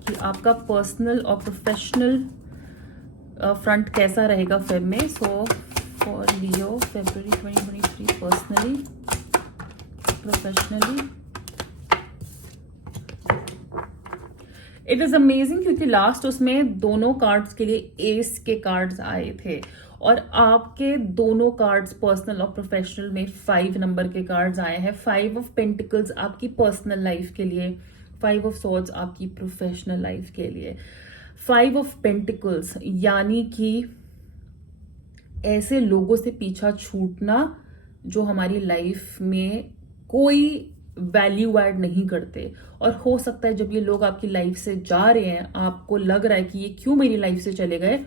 कि आपका पर्सनल और प्रोफेशनल फ्रंट कैसा रहेगा फेब में। So for Leo February 2023, personally, professionally, it is amazing क्योंकि लास्ट उसमें दोनों कार्ड्स के लिए एस के कार्ड्स आए थे और आपके दोनों कार्ड्स पर्सनल और प्रोफेशनल में 5 नंबर के कार्ड्स आए हैं। 5 ऑफ पेंटिकल्स आपकी पर्सनल लाइफ के लिए, 5 ऑफ सॉर्ड्स आपकी प्रोफेशनल लाइफ के लिए। 5 ऑफ पेंटिकल्स यानी कि ऐसे लोगों से पीछा छूटना जो हमारी लाइफ में कोई वैल्यू ऐड नहीं करते, और हो सकता है जब ये लोग आपकी लाइफ से जा रहे हैं आपको लग रहा है कि ये क्यों मेरी लाइफ से चले गए,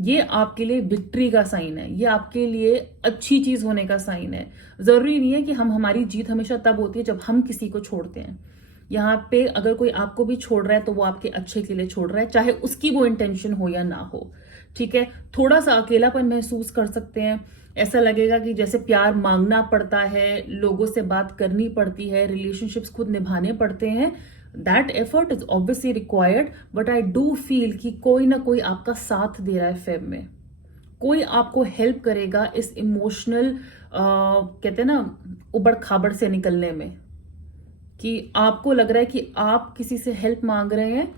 ये आपके लिए विक्ट्री का साइन है, ये आपके लिए अच्छी चीज होने का साइन है। जरूरी नहीं है कि हमारी जीत हमेशा तब होती है जब हम किसी को छोड़ते हैं। यहाँ पे अगर कोई आपको भी छोड़ रहा है तो वो आपके अच्छे के लिए छोड़ रहा है, चाहे उसकी वो इंटेंशन हो या ना हो। ठीक है, थोड़ा सा अकेलापन महसूस कर सकते हैं, ऐसा लगेगा कि जैसे प्यार मांगना पड़ता है, लोगों से बात करनी पड़ती है, रिलेशनशिप्स खुद निभाने पड़ते हैं। That effort is obviously required, but I do feel कि कोई ना कोई आपका साथ दे रहा है फेब में, कोई आपको हेल्प करेगा इस इमोशनल कहते हैं ना उबड़ खाबड़ से निकलने में, कि आपको लग रहा है कि आप किसी से हेल्प मांग रहे हैं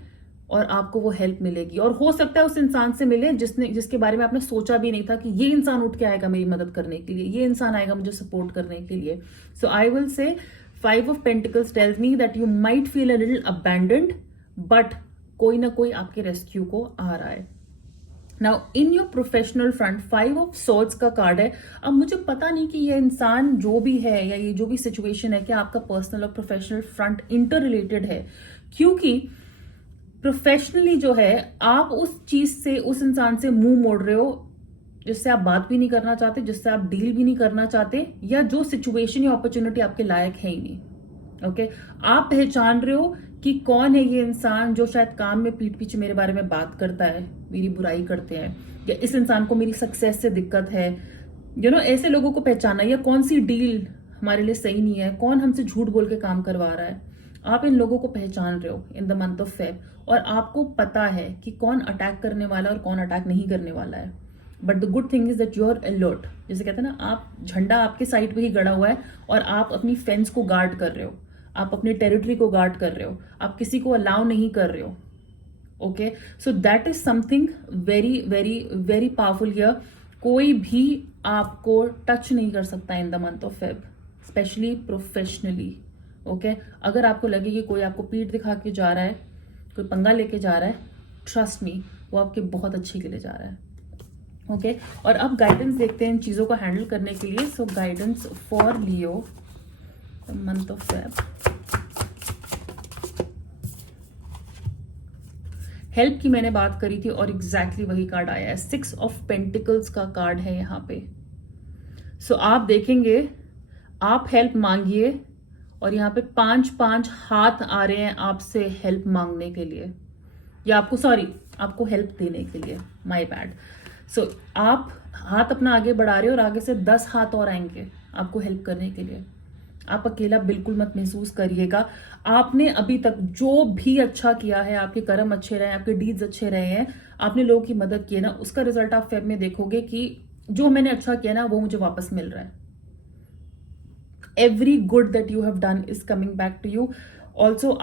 और आपको वो हेल्प मिलेगी, और हो सकता है उस इंसान से मिले जिसके बारे में आपने सोचा भी नहीं था कि ये इंसान उठ के आएगा मेरी मदद करने के लिए, ये इंसान आएगा मुझे सपोर्ट करने के लिए। सो I will say 5 of pentacles tells me that you might feel a little abandoned, but कोई ना कोई आपके रेस्क्यू को आ रहा है। Now in your professional front 5 of swords का कार्ड है। अब मुझे पता नहीं कि ये इंसान जो भी है या ये जो भी सिचुएशन है क्या आपका पर्सनल और प्रोफेशनल फ्रंट इंटर रिलेटेड है, क्योंकि प्रोफेशनली जो है आप उस चीज से, उस इंसान से मुंह मोड़ रहे हो जिससे आप बात भी नहीं करना चाहते, जिससे आप डील भी नहीं करना चाहते, या जो सिचुएशन या अपॉर्चुनिटी आपके लायक है ही नहीं। ओके, आप पहचान रहे हो कि कौन है ये इंसान जो शायद काम में पीठ पीछे मेरे बारे में बात करता है, मेरी बुराई करते हैं, या इस इंसान को मेरी सक्सेस से दिक्कत है। ऐसे लोगों को पहचानना, या कौन सी डील हमारे लिए सही नहीं है, कौन हमसे झूठ बोल के काम करवा रहा है, आप इन लोगों को पहचान रहे हो इन द मंथ ऑफ फेब, और आपको पता है कि कौन अटैक करने वाला है और कौन अटैक नहीं करने वाला है। But the good thing is that you are alert, जैसे कहते हैं ना, आप झंडा आपके साइड पे ही गड़ा हुआ है और आप अपनी फेंस को गार्ड कर रहे हो, आप अपनी टेरिटरी को गार्ड कर रहे हो, आप किसी को अलाउ नहीं कर रहे हो। Okay, so that is something very very very powerful here. कोई भी आपको टच नहीं कर सकता इन the month of Feb, specially professionally. Okay, अगर आपको लगे कि कोई आपको पीठ दिखा के जा रहा है, कोई पंगा लेके जा रहा है, ट्रस्ट मी, वो आपके बहुत अच्छे के लिए जा रहा है। ओके, और अब गाइडेंस देखते हैं इन चीजों को हैंडल करने के लिए। So guidance for Leo the month of Feb. Help की मैंने बात करी थी और एग्जैक्टली वही कार्ड आया है। 6 ऑफ पेंटिकल्स का कार्ड है यहां पे। सो आप देखेंगे, आप हेल्प मांगिए और यहाँ पे 5 हाथ आ रहे हैं आपसे हेल्प मांगने के लिए, या आपको हेल्प देने के लिए, माय बैड। सो आप हाथ अपना आगे बढ़ा रहे हो और आगे से 10 हाथ और आएंगे आपको हेल्प करने के लिए। आप अकेला बिल्कुल मत महसूस करिएगा। आपने अभी तक जो भी अच्छा किया है, आपके कर्म अच्छे रहे हैं, आपके डीड्स अच्छे रहे हैं, आपने लोगों की मदद की है ना, उसका रिजल्ट आप फेब में देखोगे कि जो मैंने अच्छा किया ना वो मुझे वापस मिल रहा है। Every good that you have done is coming back to you. Also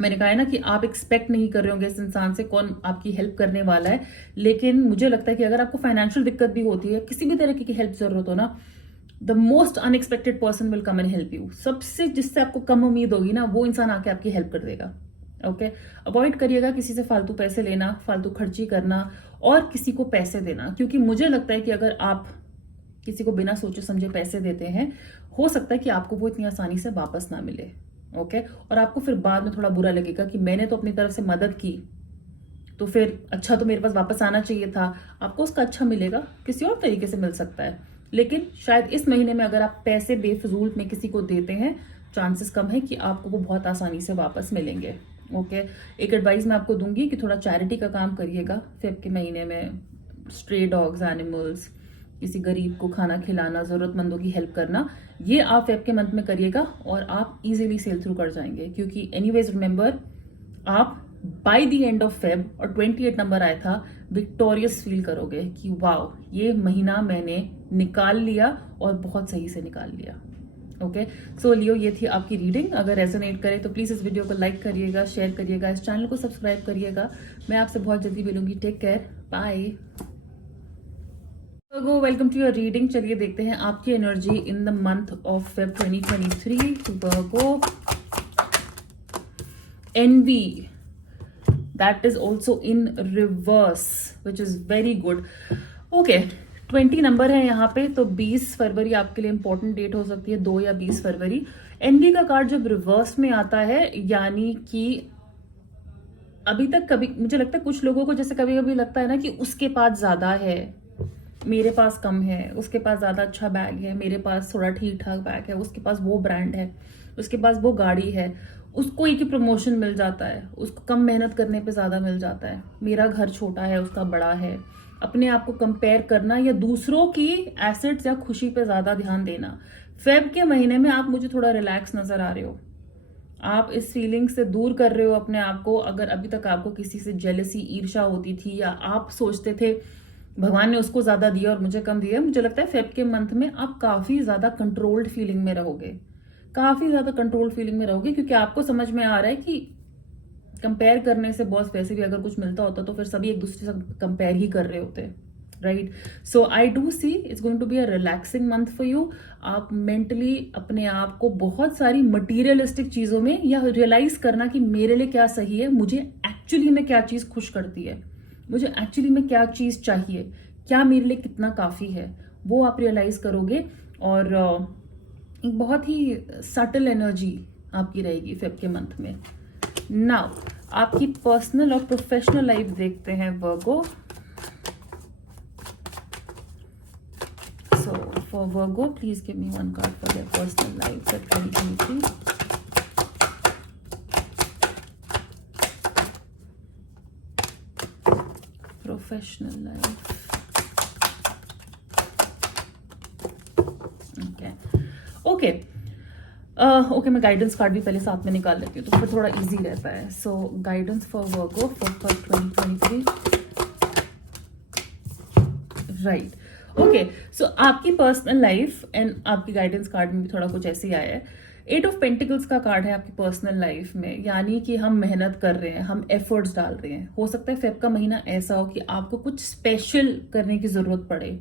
मैंने कहा है ना कि आप एक्सपेक्ट नहीं कर रहे होंगे इस इंसान से कौन आपकी हेल्प करने वाला है, लेकिन मुझे लगता है कि अगर आपको फाइनेंशियल दिक्कत भी होती है, किसी भी तरीके की हेल्प जरूरत हो ना, the most unexpected person will come and help you. सबसे जिससे आपको कम उम्मीद होगी ना, वो इंसान आके आपकी हेल्प कर देगा। ओके, अवॉइड करिएगा किसी से फालतू पैसे लेना, फालतू खर्ची करना और किसी को पैसे देना, क्योंकि मुझे लगता है कि अगर आप किसी को बिना सोचे समझे पैसे देते हैं, हो सकता है कि आपको वो इतनी आसानी से वापस ना मिले। ओके, और आपको फिर बाद में थोड़ा बुरा लगेगा कि मैंने तो अपनी तरफ से मदद की, तो फिर अच्छा तो मेरे पास वापस आना चाहिए था। आपको उसका अच्छा मिलेगा, किसी और तरीके से मिल सकता है, लेकिन शायद इस महीने में अगर आप पैसे बेफजूल में किसी को देते हैं, चांसेस कम है कि आपको वो बहुत आसानी से वापस मिलेंगे। ओके, एक एडवाइस मैं आपको दूंगी कि थोड़ा चैरिटी का काम करिएगा फेब के महीने में। स्ट्रे डॉग्स, एनिमल्स, किसी गरीब को खाना खिलाना, जरूरतमंदों की हेल्प करना, ये आप फेब के मंथ में करिएगा और आप इजीली सेल थ्रू कर जाएंगे। क्योंकि एनीवेज रिमेंबर, आप by the end of Feb, और 28 नंबर आया था, विक्टोरियस फील करोगे कि वाओ, ये महीना मैंने निकाल लिया और बहुत सही से निकाल लिया। ओके, सो लियो, ये थी आपकी रीडिंग। अगर रेजोनेट करे तो प्लीज इस वीडियो को लाइक करिएगा, शेयर करिएगा, इस चैनल को सब्सक्राइब करिएगा। मैं आपसे बहुत जल्दी मिलूंगी। Take care, bye. Go, welcome to your reading. चलिए देखते हैं आपकी energy in the month of Feb 2023। Virgo, envy, that is also in reverse, which is very good. Okay, 20 number है यहाँ पे, तो 20 फरवरी आपके लिए इंपॉर्टेंट डेट हो सकती है, 2 या 20 फरवरी। एनवी का कार्ड जब रिवर्स में आता है, यानी कि अभी तक कभी मुझे लगता है कुछ लोगों को जैसे कभी कभी लगता है ना कि उसके पास ज्यादा है, मेरे पास कम है, उसके पास ज्यादा अच्छा बैग है, मेरे पास थोड़ा ठीक ठाक बैग है, उसके पास वो ब्रांड है, उसके पास वो गाड़ी है, उसको एक ही प्रमोशन मिल जाता है, उसको कम मेहनत करने पे ज्यादा मिल जाता है, मेरा घर छोटा है उसका बड़ा है। अपने आप को कंपेयर करना या दूसरों की एसेट्स या खुशी पे ज्यादा ध्यान देना। फेब के महीने में आप मुझे थोड़ा रिलैक्स नजर आ रहे हो, आप इस फीलिंग से दूर कर रहे हो अपने आप को। अगर अभी तक आपको किसी से जेलसी, ईर्ष्या होती थी, या आप सोचते थे भगवान ने उसको ज्यादा दिया और मुझे कम दिया, मुझे लगता है फेब के मंथ में आप काफी ज्यादा कंट्रोल्ड फीलिंग में रहोगे, काफी ज्यादा कंट्रोल फीलिंग में रहोगे, क्योंकि आपको समझ में आ रहा है कि कंपेयर करने से बॉस, वैसे भी अगर कुछ मिलता होता तो फिर सभी एक दूसरे से कंपेयर ही कर रहे होते, right. So I do see it's going to be a relaxing month for you. आप मेंटली अपने आप को बहुत सारी मटीरियलिस्टिक चीजों में, या रियलाइज करना कि मेरे लिए क्या सही है, मुझे एक्चुअली में क्या चीज खुश करती है, मुझे एक्चुअली में क्या चीज चाहिए, क्या मेरे लिए कितना काफी है, वो आप रियलाइज करोगे। और एक बहुत ही सटल एनर्जी आपकी रहेगी फेब के मंथ में। नाउ आपकी पर्सनल और प्रोफेशनल लाइफ देखते हैं Virgo. So for Virgo, please give me one card for their personal life for 2023। Professional life, okay okay, मैं गाइडेंस कार्ड भी पहले साथ में निकाल लेती हूँ तो फिर थोड़ा इजी रहता है। So guidance for Virgo for 2023, right. Okay, so आपकी पर्सनल लाइफ एंड आपकी गाइडेंस कार्ड में भी थोड़ा कुछ ऐसे ही आया है। 8 ऑफ पेंटिकल्स का कार्ड है आपकी पर्सनल लाइफ में, यानी कि हम मेहनत कर रहे हैं, हम एफर्ट्स डाल रहे हैं। हो सकता है फेब का महीना ऐसा हो कि आपको कुछ स्पेशल करने की जरूरत पड़े,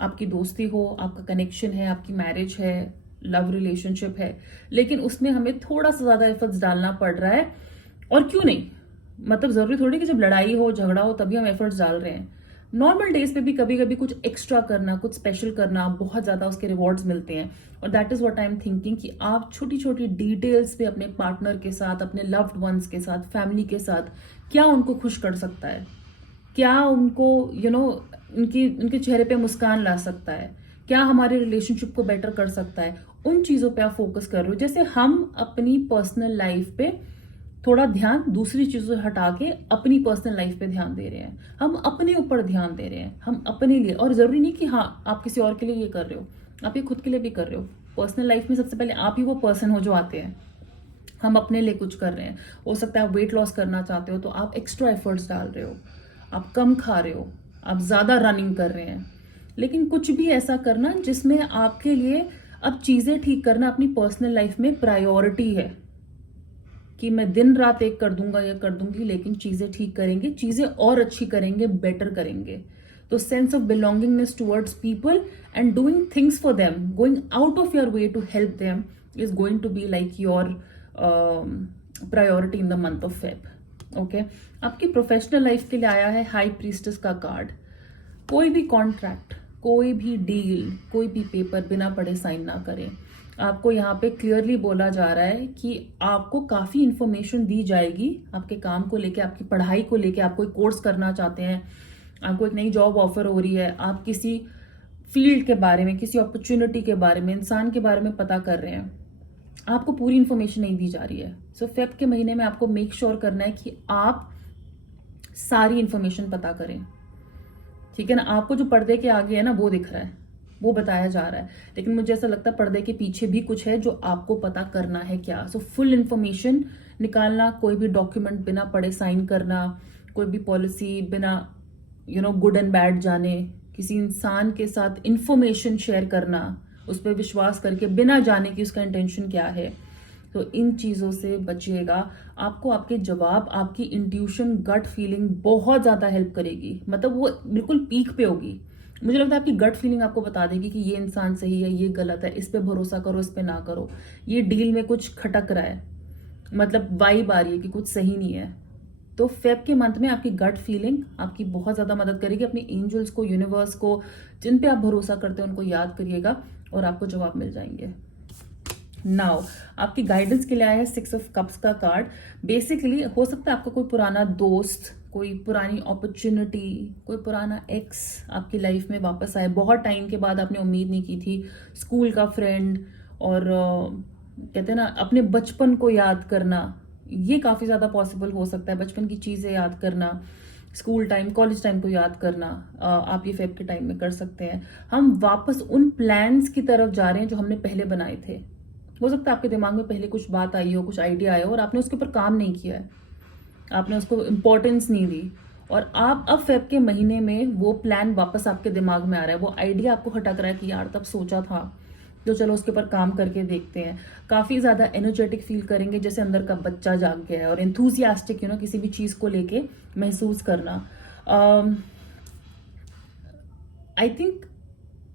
आपकी दोस्ती हो, आपका कनेक्शन है, आपकी मैरिज है, लव रिलेशनशिप है, लेकिन उसमें हमें थोड़ा सा ज्यादा एफर्ट्स डालना पड़ रहा है। और क्यों नहीं, मतलब जरूरी थोड़ी कि जब लड़ाई हो, झगड़ा हो, तभी हम एफर्ट्स डाल रहे हैं। नॉर्मल डेज पे भी कभी कभी कुछ एक्स्ट्रा करना, कुछ स्पेशल करना, बहुत ज्यादा उसके रिवॉर्ड्स मिलते हैं। और that is what I am thinking कि आप छोटी छोटी डिटेल्स पे अपने पार्टनर के साथ, अपने लव्ड वंस के साथ, फैमिली के साथ, क्या उनको खुश कर सकता है, क्या उनको उनके चेहरे पे मुस्कान ला सकता है, क्या हमारे रिलेशनशिप को बेटर कर सकता है, उन चीजों पे आप फोकस कर रहे हो। जैसे हम अपनी पर्सनल लाइफ पे थोड़ा ध्यान दूसरी चीजों से हटा के अपनी पर्सनल लाइफ पे ध्यान दे रहे हैं, हम अपने ऊपर ध्यान दे रहे हैं, हम अपने लिए। और जरूरी नहीं कि हाँ आप किसी और के लिए ये कर रहे हो, आप ये खुद के लिए भी कर रहे हो। पर्सनल लाइफ में सबसे पहले आप ही वो पर्सन हो जो आते हैं। हम अपने लिए कुछ कर रहे हैं। हो सकता है आप वेट लॉस करना चाहते हो तो आप एक्स्ट्रा एफर्ट्स डाल रहे हो, आप कम खा रहे हो, आप ज्यादा रनिंग कर रहे हैं। लेकिन कुछ भी ऐसा करना जिसमें आपके लिए अब चीजें ठीक करना अपनी पर्सनल लाइफ में प्रायोरिटी है, कि मैं दिन रात एक कर दूंगा या कर दूंगी, लेकिन चीजें ठीक करेंगे, चीजें और अच्छी करेंगे, बेटर करेंगे। तो sense of belongingness towards people and doing things for them, going out of your way to help them is going to be like your priority in the month of Feb. Okay, आपकी professional life के लिए आया है high priestess का card. कोई भी contract, कोई भी डील, कोई भी पेपर बिना पढ़े साइन ना करें। आपको यहाँ पे क्लियरली बोला जा रहा है कि आपको काफी इंफॉर्मेशन दी जाएगी आपके काम को लेके, आपकी पढ़ाई को लेके। आप कोई कोर्स करना चाहते हैं, आपको एक नई जॉब ऑफर हो रही है, आप किसी फील्ड के बारे में, किसी अपॉर्चुनिटी के बारे में, इंसान के बारे में पता कर रहे हैं, आपको पूरी इंफॉर्मेशन नहीं दी जा रही है। सो फेब के महीने में आपको मेक श्योर करना है कि आप सारी इंफॉर्मेशन पता करें, ठीक है ना। आपको जो पर्दे के आगे है ना वो दिख रहा है, वो बताया जा रहा है, लेकिन मुझे ऐसा लगता है पर्दे के पीछे भी कुछ है जो आपको पता करना है क्या। सो फुल इंफॉर्मेशन निकालना, कोई भी डॉक्यूमेंट बिना पढ़े साइन करना, कोई भी पॉलिसी बिना गुड एंड बैड जाने, किसी इंसान के साथ इंफॉर्मेशन शेयर करना उस पर विश्वास करके बिना जाने कि उसका इंटेंशन क्या है, तो इन चीजों से बचिएगा। आपको आपके जवाब, आपकी इंट्यूशन, गट फीलिंग बहुत ज्यादा हेल्प करेगी, मतलब वो बिल्कुल पीक पे होगी। मुझे लगता है आपकी गट फीलिंग आपको बता देगी कि ये इंसान सही है, ये गलत है, इस पे भरोसा करो, इस पे ना करो, ये डील में कुछ खटक रहा है, मतलब वाइब आ रही है कि कुछ सही नहीं है। तो फेब के मंथ में आपकी गट फीलिंग आपकी बहुत ज्यादा मदद करेगी। अपनी एंजल्स को, यूनिवर्स को, जिन पे आप भरोसा करते हैं उनको याद करिएगा और आपको जवाब मिल जाएंगे। नाउ आपकी गाइडेंस के लिए आया है 6 ऑफ कप्स का कार्ड। बेसिकली हो सकता है आपका कोई पुराना दोस्त, कोई पुरानी अपॉर्चुनिटी, कोई पुराना एक्स आपकी लाइफ में वापस आए, बहुत टाइम के बाद, आपने उम्मीद नहीं की थी। स्कूल का फ्रेंड, और कहते हैं ना अपने बचपन को याद करना, ये काफी ज्यादा पॉसिबल हो सकता है। बचपन की चीजें याद करना, स्कूल टाइम, कॉलेज टाइम को याद करना, आप ये फेब के टाइम में कर सकते हैं। हम वापस उन प्लान्स की तरफ जा रहे हैं जो हमने पहले बनाए थे। हो सकता है आपके दिमाग में पहले कुछ बात आई हो, कुछ आइडिया आया हो और आपने उसके ऊपर काम नहीं किया है, आपने उसको इम्पोर्टेंस नहीं दी, और आप अब फेब के महीने में वो प्लान वापस आपके दिमाग में आ रहा है, वो आइडिया आपको खटक रहा है कि यार तब सोचा था, तो चलो उसके ऊपर काम करके देखते हैं। काफी ज्यादा एनर्जेटिक फील करेंगे, जैसे अंदर का बच्चा जाग गया है, और एंथुसियास्टिक किसी भी चीज को लेके महसूस करना। I think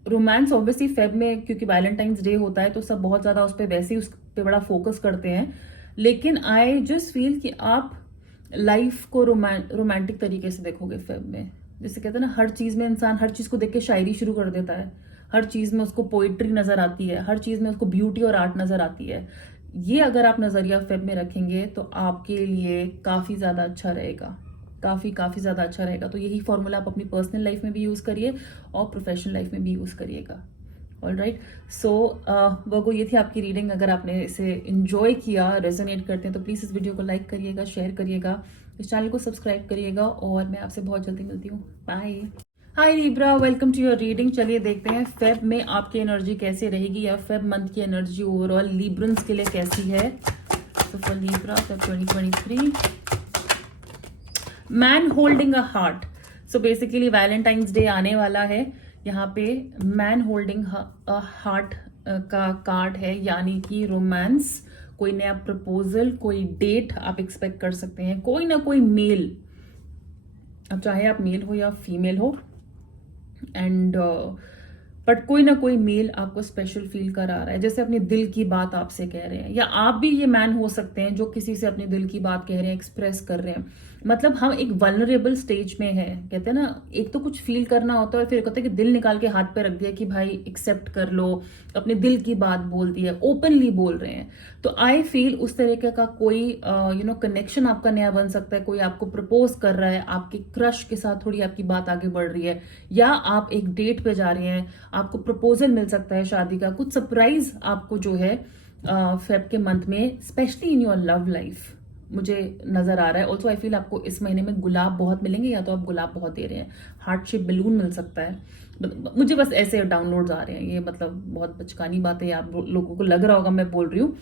romance obviously Feb में, क्योंकि वैलेंटाइंस डे होता है तो सब बहुत ज्यादा उस पर वैसे ही उस पर बड़ा फोकस करते हैं, लेकिन आई जस्ट फील कि आप लाइफ को रोमांटिक तरीके से देखोगे फेब में। जैसे कहते हैं ना, हर चीज में इंसान हर चीज को देख के शायरी शुरू कर देता है, हर चीज में उसको पोइट्री नजर आती है, हर चीज में उसको ब्यूटी और आर्ट नजर आती है। ये अगर आप नजरिया फेब में रखेंगे तो आपके लिए काफी ज्यादा अच्छा रहेगा, काफी ज्यादा अच्छा रहेगा। तो यही फॉर्मूला आप अपनी पर्सनल लाइफ में भी यूज करिए और प्रोफेशनल लाइफ में भी यूज करिएगा। ऑलराइट, सो वर्गो, ये थी आपकी रीडिंग। अगर आपने इसे एंजॉय किया, रेजोनेट करते हैं, तो प्लीज इस वीडियो को लाइक करिएगा, शेयर करिएगा, इस चैनल को सब्सक्राइब करिएगा, और मैं आपसे बहुत जल्दी मिलती हूँ। Bye. Hi Libra, welcome to your reading. चलिए देखते हैं फेब में आपकी एनर्जी कैसे रहेगी, या फेब मंथ की एनर्जी ओवरऑल लिब्रंस के लिए कैसी है। तो for Libra Feb 2023, man holding a heart. So basically Valentine's day आने वाला है, यहाँ पे मैन होल्डिंग अ हार्ट का कार्ड है, यानी कि रोमांस, कोई नया प्रपोजल, कोई डेट आप एक्सपेक्ट कर सकते हैं। कोई ना कोई मेल, अब चाहे आप मेल हो या फीमेल हो, एंड बट कोई ना कोई मेल आपको स्पेशल फील करा रहा है, जैसे अपने दिल की बात आपसे कह रहे हैं, या आप भी ये मैन हो सकते हैं जो किसी से अपने दिल की बात कह रहे हैं, एक्सप्रेस कर रहे हैं। मतलब हम एक वल्नरेबल स्टेज में है, कहते हैं ना, एक तो कुछ फील करना होता है, फिर कहते हैं कि दिल निकाल के हाथ पे रख दिया कि भाई एक्सेप्ट कर लो, अपने दिल की बात बोल दी है, ओपनली बोल रहे हैं। तो आई फील उस तरीके का कोई कनेक्शन आपका नया बन सकता है। कोई आपको प्रपोज कर रहा है, आपके क्रश के साथ थोड़ी आपकी बात आगे बढ़ रही है, या आप एक डेट पे जा रहे हैं, आपको प्रपोजल मिल सकता है शादी का, कुछ सरप्राइज आपको जो है फेब के मंथ में, specially in your love life, मुझे नजर आ रहा है। ऑल्सो आई फील आपको इस महीने में गुलाब बहुत मिलेंगे, या तो आप गुलाब बहुत दे रहे हैं, हार्ट शेप बैलून मिल सकता है। मुझे बस ऐसे डाउनलोड्स आ रहे हैं, ये मतलब बहुत बचकानी बात है, आप लोगों को लग रहा होगा मैं बोल रही हूँ,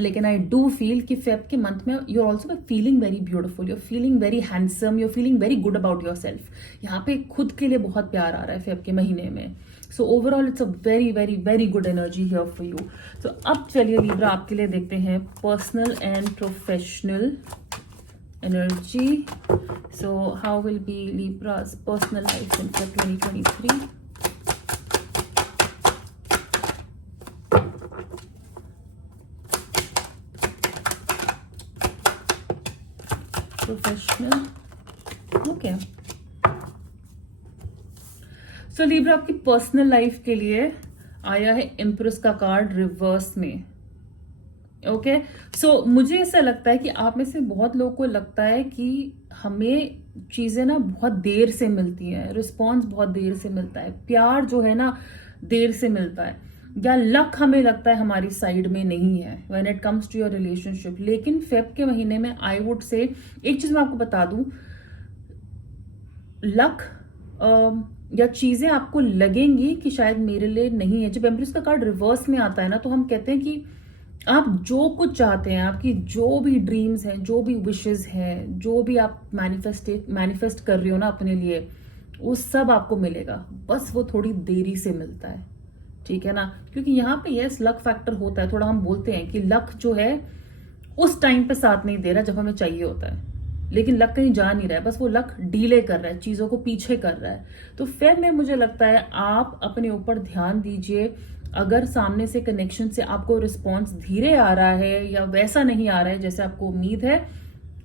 लेकिन आई डू फील कि फेब के मंथ में you are also feeling very beautiful, you are feeling very handsome, you are feeling very good about your self. यहाँ पे खुद के लिए बहुत प्यार आ रहा है फेब के महीने में। So overall it's a very very very good energy here for you. So अब चलिए लिब्रा आपके लिए देखते हैं personal and professional energy. So how will be Libra's personal life in Feb 2023? Professional. Okay. So Libra आपकी personal life के लिए आया है एम्प्रेस का कार्ड रिवर्स में. ओके सो मुझे ऐसा लगता है कि आप में से बहुत लोगों को लगता है कि हमें चीजें ना बहुत देर से मिलती हैं, रिस्पॉन्स बहुत देर से मिलता है, प्यार जो है ना देर से मिलता है, या लक हमें लगता है हमारी साइड में नहीं है when it comes to your relationship. लेकिन फेब के महीने में आई वुड से एक चीज मैं आपको बता दूं, लक या चीजें आपको लगेंगी कि शायद मेरे लिए नहीं है. जब एम्प्रेस का कार्ड रिवर्स में आता है ना, तो हम कहते हैं कि आप जो कुछ चाहते हैं, आपकी जो भी ड्रीम्स हैं, जो भी विशेस हैं, जो भी आप मैनिफेस्ट कर रहे हो ना अपने लिए, वो सब आपको मिलेगा. बस वो थोड़ी देरी से मिलता है, ठीक है ना. क्योंकि यहाँ पे यस लक फैक्टर होता है. थोड़ा हम बोलते हैं कि लक जो है उस टाइम पे साथ नहीं दे रहा जब हमें चाहिए होता है, लेकिन लक कहीं जा नहीं रहा है, बस वो लक डीले कर रहा है, चीजों को पीछे कर रहा है. तो फेब में मुझे लगता है आप अपने ऊपर ध्यान दीजिए. अगर सामने से कनेक्शन से आपको रिस्पॉन्स धीरे आ रहा है या वैसा नहीं आ रहा है जैसे आपको उम्मीद है,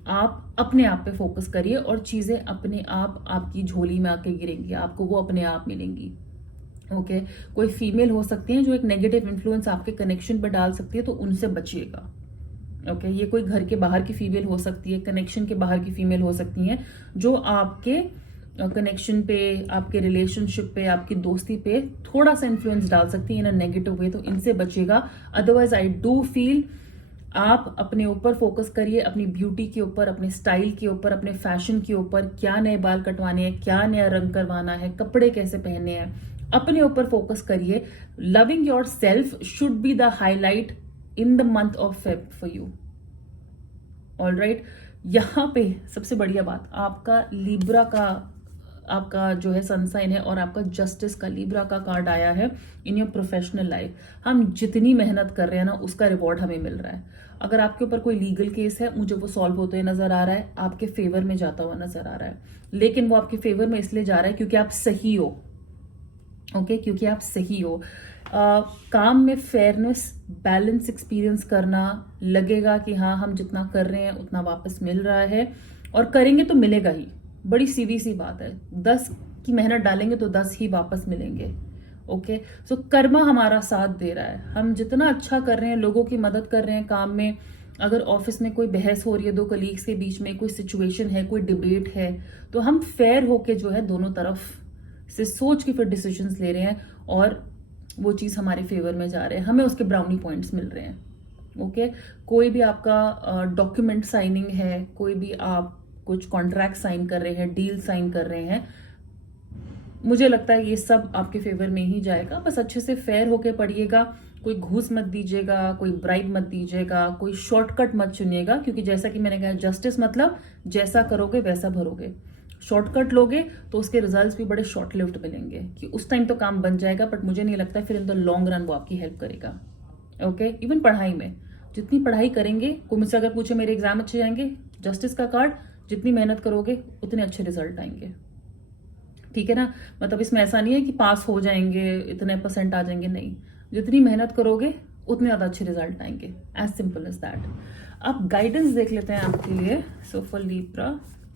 आप अपने आप पे फोकस करिए और चीजें अपने आप आपकी झोली में आके गिरेंगी, आपको वो अपने आप मिलेंगी. ओके कोई फीमेल हो सकती है जो एक नेगेटिव इन्फ्लुएंस आपके कनेक्शन पे डाल सकती है, तो उनसे बचिएगा. ओके ये कोई घर के बाहर की फीमेल हो सकती है, कनेक्शन के बाहर की फीमेल हो सकती हैं जो आपके कनेक्शन पे, आपके रिलेशनशिप पे, आपकी दोस्ती पे थोड़ा सा इन्फ्लुएंस डाल सकती है इन अ नेगेटिव वे, तो इनसे बचेगा. अदरवाइज आई डू फील आप अपने ऊपर फोकस करिए, अपनी ब्यूटी के ऊपर, अपने स्टाइल के ऊपर, अपने फैशन के ऊपर, क्या नए बाल कटवाने हैं, क्या नया रंग करवाना है, कपड़े कैसे पहनने हैं, अपने ऊपर फोकस करिए. Loving your self should be the highlight in the month of Feb for you. All right, यहाँ पे सबसे बढ़िया बात, आपका लिब्रा का, आपका जो है सनसाइन है और आपका जस्टिस का लिब्रा का कार्ड आया है इन योर प्रोफेशनल लाइफ. हम जितनी मेहनत कर रहे हैं ना उसका रिवॉर्ड हमें मिल रहा है. अगर आपके ऊपर कोई लीगल केस है, मुझे वो सॉल्व होते हुए नजर आ रहा है, आपके फेवर में जाता हुआ नजर आ रहा है. लेकिन वो आपके फेवर में इसलिए जा रहा है क्योंकि आप सही हो. ओके क्योंकि आप सही हो. काम में फेयरनेस, बैलेंस एक्सपीरियंस करना, लगेगा कि हाँ हम जितना कर रहे हैं उतना वापस मिल रहा है, और करेंगे तो मिलेगा ही. बड़ी सीधी सी बात है, 10 की मेहनत डालेंगे तो 10 ही वापस मिलेंगे. ओके सो कर्मा हमारा साथ दे रहा है. हम जितना अच्छा कर रहे हैं, लोगों की मदद कर रहे हैं काम में, अगर ऑफिस में कोई बहस हो रही है दो कलीग्स के बीच में, कोई सिचुएशन है, कोई डिबेट है, तो हम फेयर होके जो है दोनों तरफ से सोच के फिर डिसीजंस ले रहे हैं और वो चीज हमारे फेवर में जा रहे हैं, हमें उसके ब्राउनी पॉइंट्स मिल रहे हैं. ओके कोई भी आपका डॉक्यूमेंट साइनिंग है, कोई भी आप कुछ कॉन्ट्रैक्ट साइन कर रहे हैं, डील साइन कर रहे हैं, मुझे लगता है ये सब आपके फेवर में ही जाएगा. बस अच्छे से फेयर होके पढ़िएगा, कोई घूस मत दीजिएगा, कोई ब्राइब मत दीजिएगा, कोई शॉर्टकट मत चुनिएगा. क्योंकि जैसा कि मैंने कहा, जस्टिस मतलब जैसा करोगे वैसा भरोगे. शॉर्टकट लोगे तो उसके रिजल्ट्स भी बड़े शॉर्ट लिव्ड मिलेंगे कि उस टाइम तो काम बन जाएगा, बट मुझे नहीं लगता फिर इन द लॉन्ग रन वो आपकी हेल्प करेगा. ओके इवन पढ़ाई में जितनी पढ़ाई करेंगे, कोई मुझसे अगर पूछे मेरे एग्जाम अच्छे जाएंगे, जस्टिस का कार्ड, जितनी मेहनत करोगे उतने अच्छे रिजल्ट आएंगे. ठीक है ना. मतलब इसमें ऐसा नहीं है कि पास हो जाएंगे, इतने परसेंट आ जाएंगे, नहीं, जितनी मेहनत करोगे उतने ज्यादा अच्छे रिजल्ट आएंगे. As simple as that. अब गाइडेंस देख लेते हैं आपके लिए. So for Libra,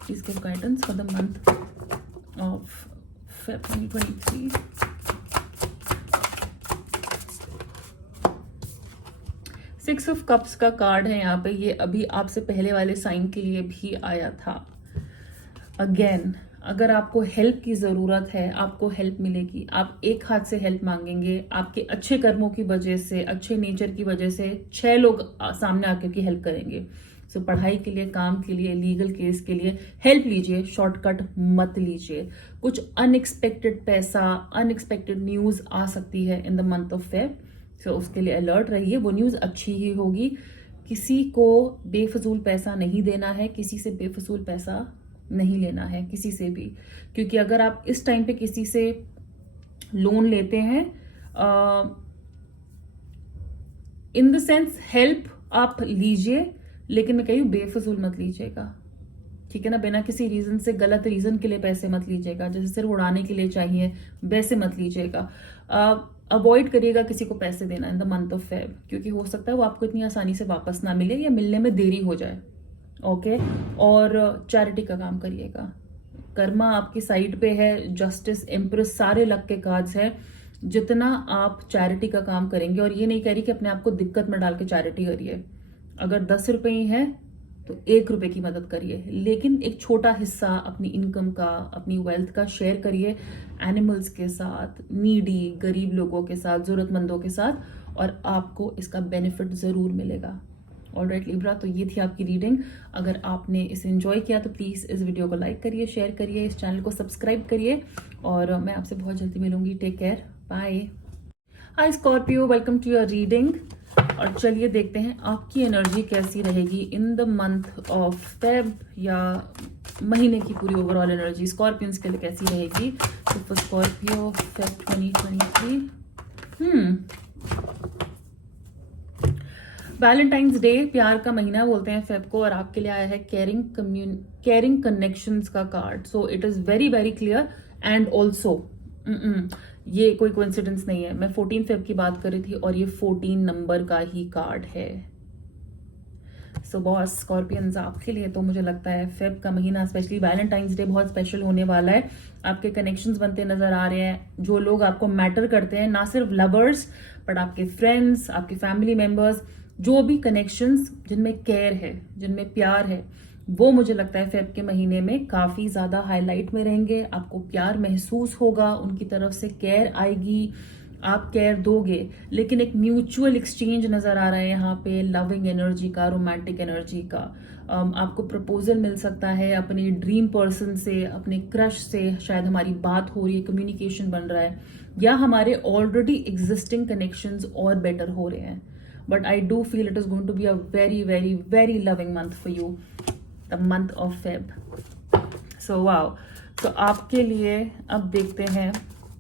please give guidance for the month of Feb 2023. Six of cups का कार्ड है यहाँ पे. ये अभी आपसे पहले वाले साइन के लिए भी आया था. अगेन अगर आपको हेल्प की जरूरत है, आपको हेल्प मिलेगी. आप एक हाथ से हेल्प मांगेंगे, आपके अच्छे कर्मों की वजह से, अच्छे नेचर की वजह से 6 लोग सामने आकर की हेल्प करेंगे. सो पढ़ाई के लिए, काम के लिए, लीगल केस के लिए हेल्प लीजिए, शॉर्टकट मत लीजिए. कुछ अनएक्सपेक्टेड पैसा, अनएक्सपेक्टेड न्यूज आ सकती है in the month of Feb. So उसके लिए अलर्ट रहिए. वो न्यूज अच्छी ही होगी. किसी को बेफजूल पैसा नहीं देना है, किसी से बेफजूल पैसा नहीं लेना है, किसी से भी. क्योंकि अगर आप इस टाइम पे किसी से लोन लेते हैं, इन द सेंस हेल्प आप लीजिए, लेकिन मैं कही बेफजूल मत लीजिएगा. ठीक है ना। बिना किसी रीजन से, गलत रीजन के लिए पैसे मत लीजिएगा, जैसे सिर्फ उड़ाने के लिए चाहिए वैसे मत लीजिएगा। अवॉइड करिएगा किसी को पैसे देना इन द मंथ ऑफ फेब, क्योंकि हो सकता है वो आपको इतनी आसानी से वापस ना मिले या मिलने में देरी हो जाए। ओके। और चैरिटी का काम करिएगा। कर्मा आपकी साइड पे है, जस्टिस, एम्प्रेस, सारे लक के कार्ड्स हैं। जितना आप चैरिटी का काम करेंगे, और ये नहीं कह रही कि अपने आप को दिक्कत में डाल के चैरिटी करिए, अगर 10 रुपए ही है तो 1 रुपए की मदद करिए, लेकिन एक छोटा हिस्सा अपनी इनकम का, अपनी वेल्थ का शेयर करिए एनिमल्स के साथ, नीडी, गरीब लोगों के साथ, जरूरतमंदों के साथ, और आपको इसका बेनिफिट जरूर मिलेगा। ऑलराइट लिब्रा, तो ये थी आपकी रीडिंग। अगर आपने इसे एंजॉय किया तो प्लीज इस वीडियो को लाइक करिए, शेयर करिए, इस चैनल को सब्सक्राइब करिए, और मैं आपसे बहुत जल्दी मिलूंगी। Take care, bye. Hi Scorpio, welcome to your reading. और चलिए देखते हैं आपकी एनर्जी कैसी रहेगी in the month of Feb, या महीने की पूरी ओवरऑल एनर्जी स्कॉर्पियंस के लिए कैसी रहेगी। तो for Scorpio Feb 2023, Valentine's day, प्यार का महीना बोलते हैं फेब को, और आपके लिए आया है केयरिंग कनेक्शंस का card. So it is very very clear. And also ये कोई कोइंसिडेंस नहीं है, मैं 14 फेब की बात कर रही थी और ये 14 नंबर का ही कार्ड है। सो बॉस स्कॉर्पियंस, आपके लिए तो मुझे लगता है फेब का महीना, स्पेशली वैलेंटाइंस डे, बहुत स्पेशल होने वाला है। आपके कनेक्शंस बनते नजर आ रहे हैं। जो लोग आपको मैटर करते हैं, ना सिर्फ लवर्स बट आपके फ्रेंड्स, आपके फैमिली मेंबर्स, जो भी कनेक्शंस जिनमें केयर है, जिनमें प्यार है, वो मुझे लगता है फेब के महीने में काफी ज्यादा हाईलाइट में रहेंगे। आपको प्यार महसूस होगा, उनकी तरफ से केयर आएगी, आप केयर दोगे, लेकिन एक म्यूचुअल एक्सचेंज नजर आ रहा है यहाँ पे, लविंग एनर्जी का, रोमांटिक एनर्जी का। आपको प्रपोजल मिल सकता है अपने ड्रीम पर्सन से, अपने क्रश से, शायद हमारी बात हो रही है, कम्युनिकेशन बन रहा है, या हमारे ऑलरेडी एग्जिस्टिंग कनेक्शंस और बेटर हो रहे हैं। But I do feel it is going to be a very very very loving month for you, the month of Feb. So wow. तो आपके लिए अब देखते हैं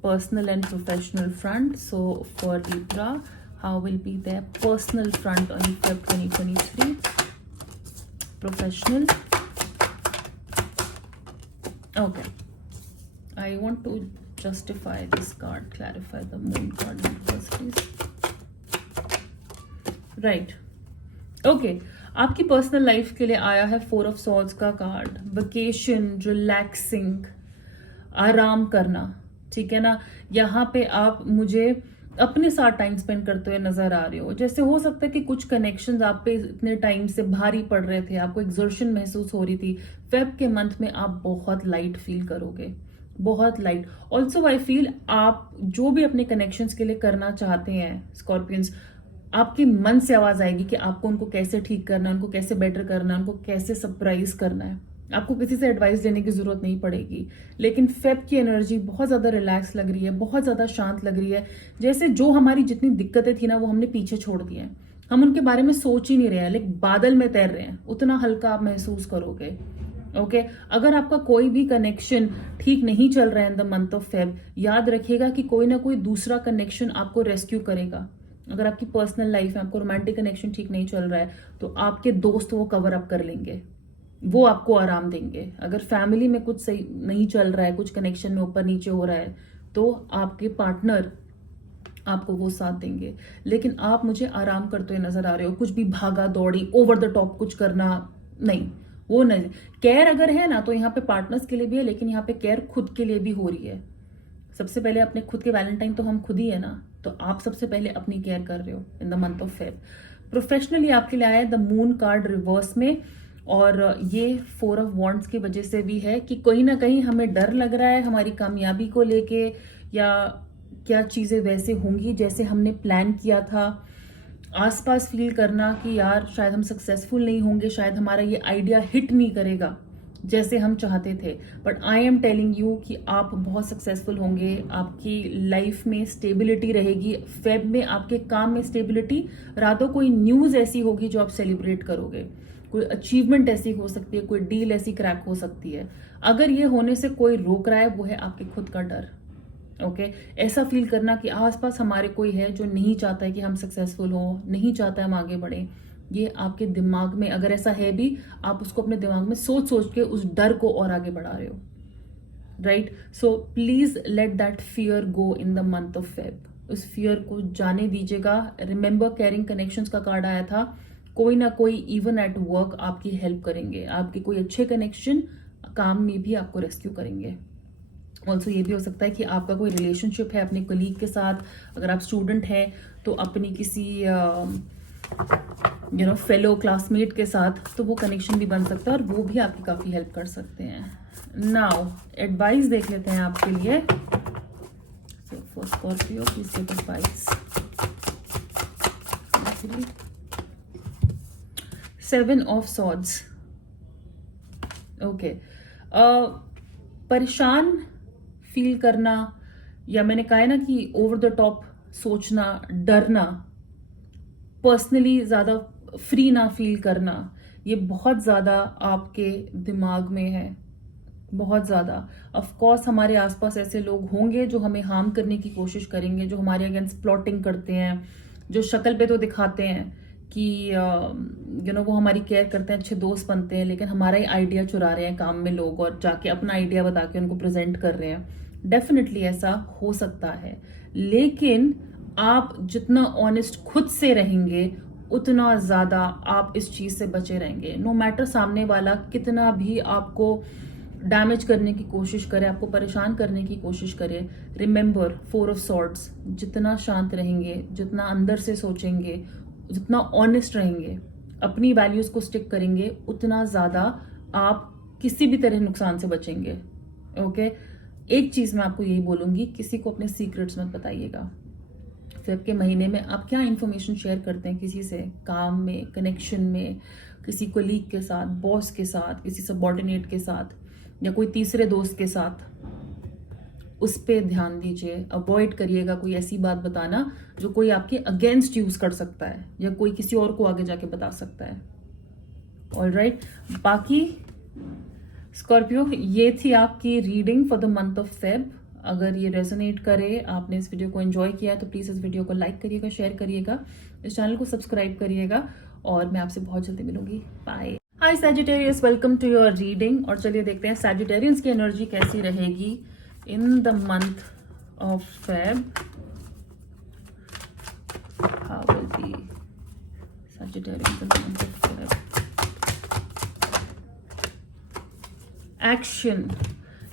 personal and professional front. So for Libra, how will be their personal front on Feb 2023, professional. Okay, I want to justify this card, clarify the moon card in first please. Right. Okay. आपकी personal life के लिए आया है 4 of swords का card. Vacation, relaxing, आराम करना, ठीक है ना। यहाँ पे आप मुझे अपने साथ टाइम स्पेंड करते हुए नजर आ रहे हो। जैसे हो सकता है कि कुछ कनेक्शंस आप पे इतने टाइम से भारी पड़ रहे थे, आपको एक्सर्शन महसूस हो रही थी। फेब के मंथ में आप बहुत लाइट फील करोगे, बहुत लाइट। ऑल्सो आई फील आप जो भी अपने कनेक्शंस के लिए करना चाहते हैं स्कॉर्पियंस, आपके मन से आवाज आएगी कि आपको उनको कैसे ठीक करना है, उनको कैसे बेटर करना है, उनको कैसे सरप्राइज करना है। आपको किसी से एडवाइस लेने की जरूरत नहीं पड़ेगी। लेकिन फेब की एनर्जी बहुत ज्यादा रिलैक्स लग रही है, बहुत ज्यादा शांत लग रही है। जैसे जो हमारी जितनी दिक्कतें थी ना, वो हमने पीछे छोड़ दी हैं, हम उनके बारे में सोच ही नहीं रहे हैं, लेकिन बादल में तैर रहे हैं। उतना हल्का आप महसूस करोगे। ओके। अगर आपका कोई भी कनेक्शन ठीक नहीं चल रहा है in the month of Feb, याद रखिएगा कि कोई ना कोई दूसरा कनेक्शन आपको रेस्क्यू करेगा। अगर आपकी पर्सनल लाइफ में आपको रोमांटिक कनेक्शन ठीक नहीं चल रहा है, तो आपके दोस्त वो कवर अप कर लेंगे, वो आपको आराम देंगे। अगर फैमिली में कुछ सही नहीं चल रहा है, कुछ कनेक्शन में ऊपर नीचे हो रहा है, तो आपके पार्टनर आपको वो साथ देंगे। लेकिन आप मुझे आराम करते हुए नजर आ रहे हो, कुछ भी भागा दौड़ी, ओवर द टॉप कुछ करना नहीं, वो नहीं। केयर अगर है ना, तो यहाँ पे पार्टनर्स के लिए भी है, लेकिन यहाँ पे केयर खुद के लिए भी हो रही है। सबसे पहले अपने खुद के वैलेंटाइन तो हम खुद ही है ना, तो आप सबसे पहले अपनी केयर कर रहे हो इन the month of Feb. Professionally आपके लिए आया है द मून कार्ड रिवर्स में, और ये 4 ऑफ वॉन्ड्स की वजह से भी है कि कहीं ना कहीं हमें डर लग रहा है हमारी कामयाबी को लेके, या क्या चीजें वैसे होंगी जैसे हमने प्लान किया था। आसपास फील करना कि यार शायद हम सक्सेसफुल नहीं होंगे, शायद हमारा ये आइडिया हिट नहीं करेगा जैसे हम चाहते थे। But I am telling you कि आप बहुत सक्सेसफुल होंगे, आपकी लाइफ में स्टेबिलिटी रहेगी। फेब में आपके काम में स्टेबिलिटी, रातों कोई न्यूज ऐसी होगी जो आप सेलिब्रेट करोगे, कोई अचीवमेंट ऐसी हो सकती है, कोई डील ऐसी क्रैक हो सकती है। अगर ये होने से कोई रोक रहा है, वो है आपके खुद का डर। ओके। ऐसा फील करना कि आसपास हमारे कोई है जो नहीं चाहता है कि हम सक्सेसफुल हो, नहीं चाहता है हम आगे बढ़े, ये आपके दिमाग में अगर ऐसा है भी, आप उसको अपने दिमाग में सोच सोच के उस डर को और आगे बढ़ा रहे हो, right? So please let that fear go in the month of Feb. उस फियर को जाने दीजिएगा। रिमेंबर, कैरिंग कनेक्शंस का कार्ड आया था। कोई ना कोई इवन एट वर्क आपकी हेल्प करेंगे, आपके कोई अच्छे कनेक्शन काम में भी आपको रेस्क्यू करेंगे। ऑल्सो ये भी हो सकता है कि आपका कोई रिलेशनशिप है अपने कलीग के साथ, अगर आप स्टूडेंट हैं तो अपनी किसी फेलो क्लासमेट के साथ, तो वो कनेक्शन भी बन सकता है और वो भी आपकी काफ़ी हेल्प कर सकते हैं। नाउ एडवाइस देख लेते हैं आपके लिए। For Scorpio please give advice. 7 of swords. Okay, परेशान फील करना, या मैंने कहा है ना कि ओवर द टॉप सोचना, डरना, पर्सनली ज्यादा फ्री ना फील करना, ये बहुत ज्यादा आपके दिमाग में है, बहुत ज्यादा। ऑफ कोर्स हमारे आसपास ऐसे लोग होंगे जो हमें हार्म करने की कोशिश करेंगे, जो हमारे अगेंस्ट प्लॉटिंग करते हैं, जो शक्ल पे तो दिखाते हैं कि वो हमारी केयर करते हैं, अच्छे दोस्त बनते हैं, लेकिन हमारा ही आइडिया चुरा रहे हैं काम में लोग और जाके अपना आइडिया बता के उनको प्रेजेंट कर रहे हैं। डेफिनेटली ऐसा हो सकता है, लेकिन आप जितना ऑनेस्ट खुद से रहेंगे उतना ज्यादा आप इस चीज से बचे रहेंगे। नो मैटर सामने वाला कितना भी आपको डैमेज करने की कोशिश करे, आपको परेशान करने की कोशिश करे, रिमेंबर 4 ऑफ सॉर्ड्स। जितना शांत रहेंगे, जितना अंदर से सोचेंगे, जितना ऑनेस्ट रहेंगे, अपनी वैल्यूज को स्टिक करेंगे, उतना ज्यादा आप किसी भी तरह नुकसान से बचेंगे। ओके, एक चीज मैं आपको यही बोलूंगी, किसी को अपने सीक्रेट्स मत बताइएगा। फेब के महीने में आप क्या इंफॉर्मेशन शेयर करते हैं किसी से, काम में, कनेक्शन में, किसी कोलीग के साथ, बॉस के साथ, किसी सबऑर्डिनेट के साथ, या कोई तीसरे दोस्त के साथ, उस पर ध्यान दीजिए। अवॉइड करिएगा कोई ऐसी बात बताना जो कोई आपके अगेंस्ट यूज कर सकता है या कोई किसी और को आगे जाके बता सकता है। ऑलराइट, बाकी स्कॉर्पियो, ये थी आपकी reading for the month of Feb. अगर ये रेजोनेट करे, आपने इस वीडियो को एंजॉय किया है, तो प्लीज इस वीडियो को लाइक करिएगा, शेयर करिएगा, इस चैनल को सब्सक्राइब करिएगा, और मैं आपसे बहुत जल्दी मिलूंगी। Bye. Hi Sagittarius, welcome to your reading. और चलिए देखते हैं सैजिटेरियंस की एनर्जी कैसी रहेगी in the month of Feb. How will be Sagittarians in the month of Feb. Action,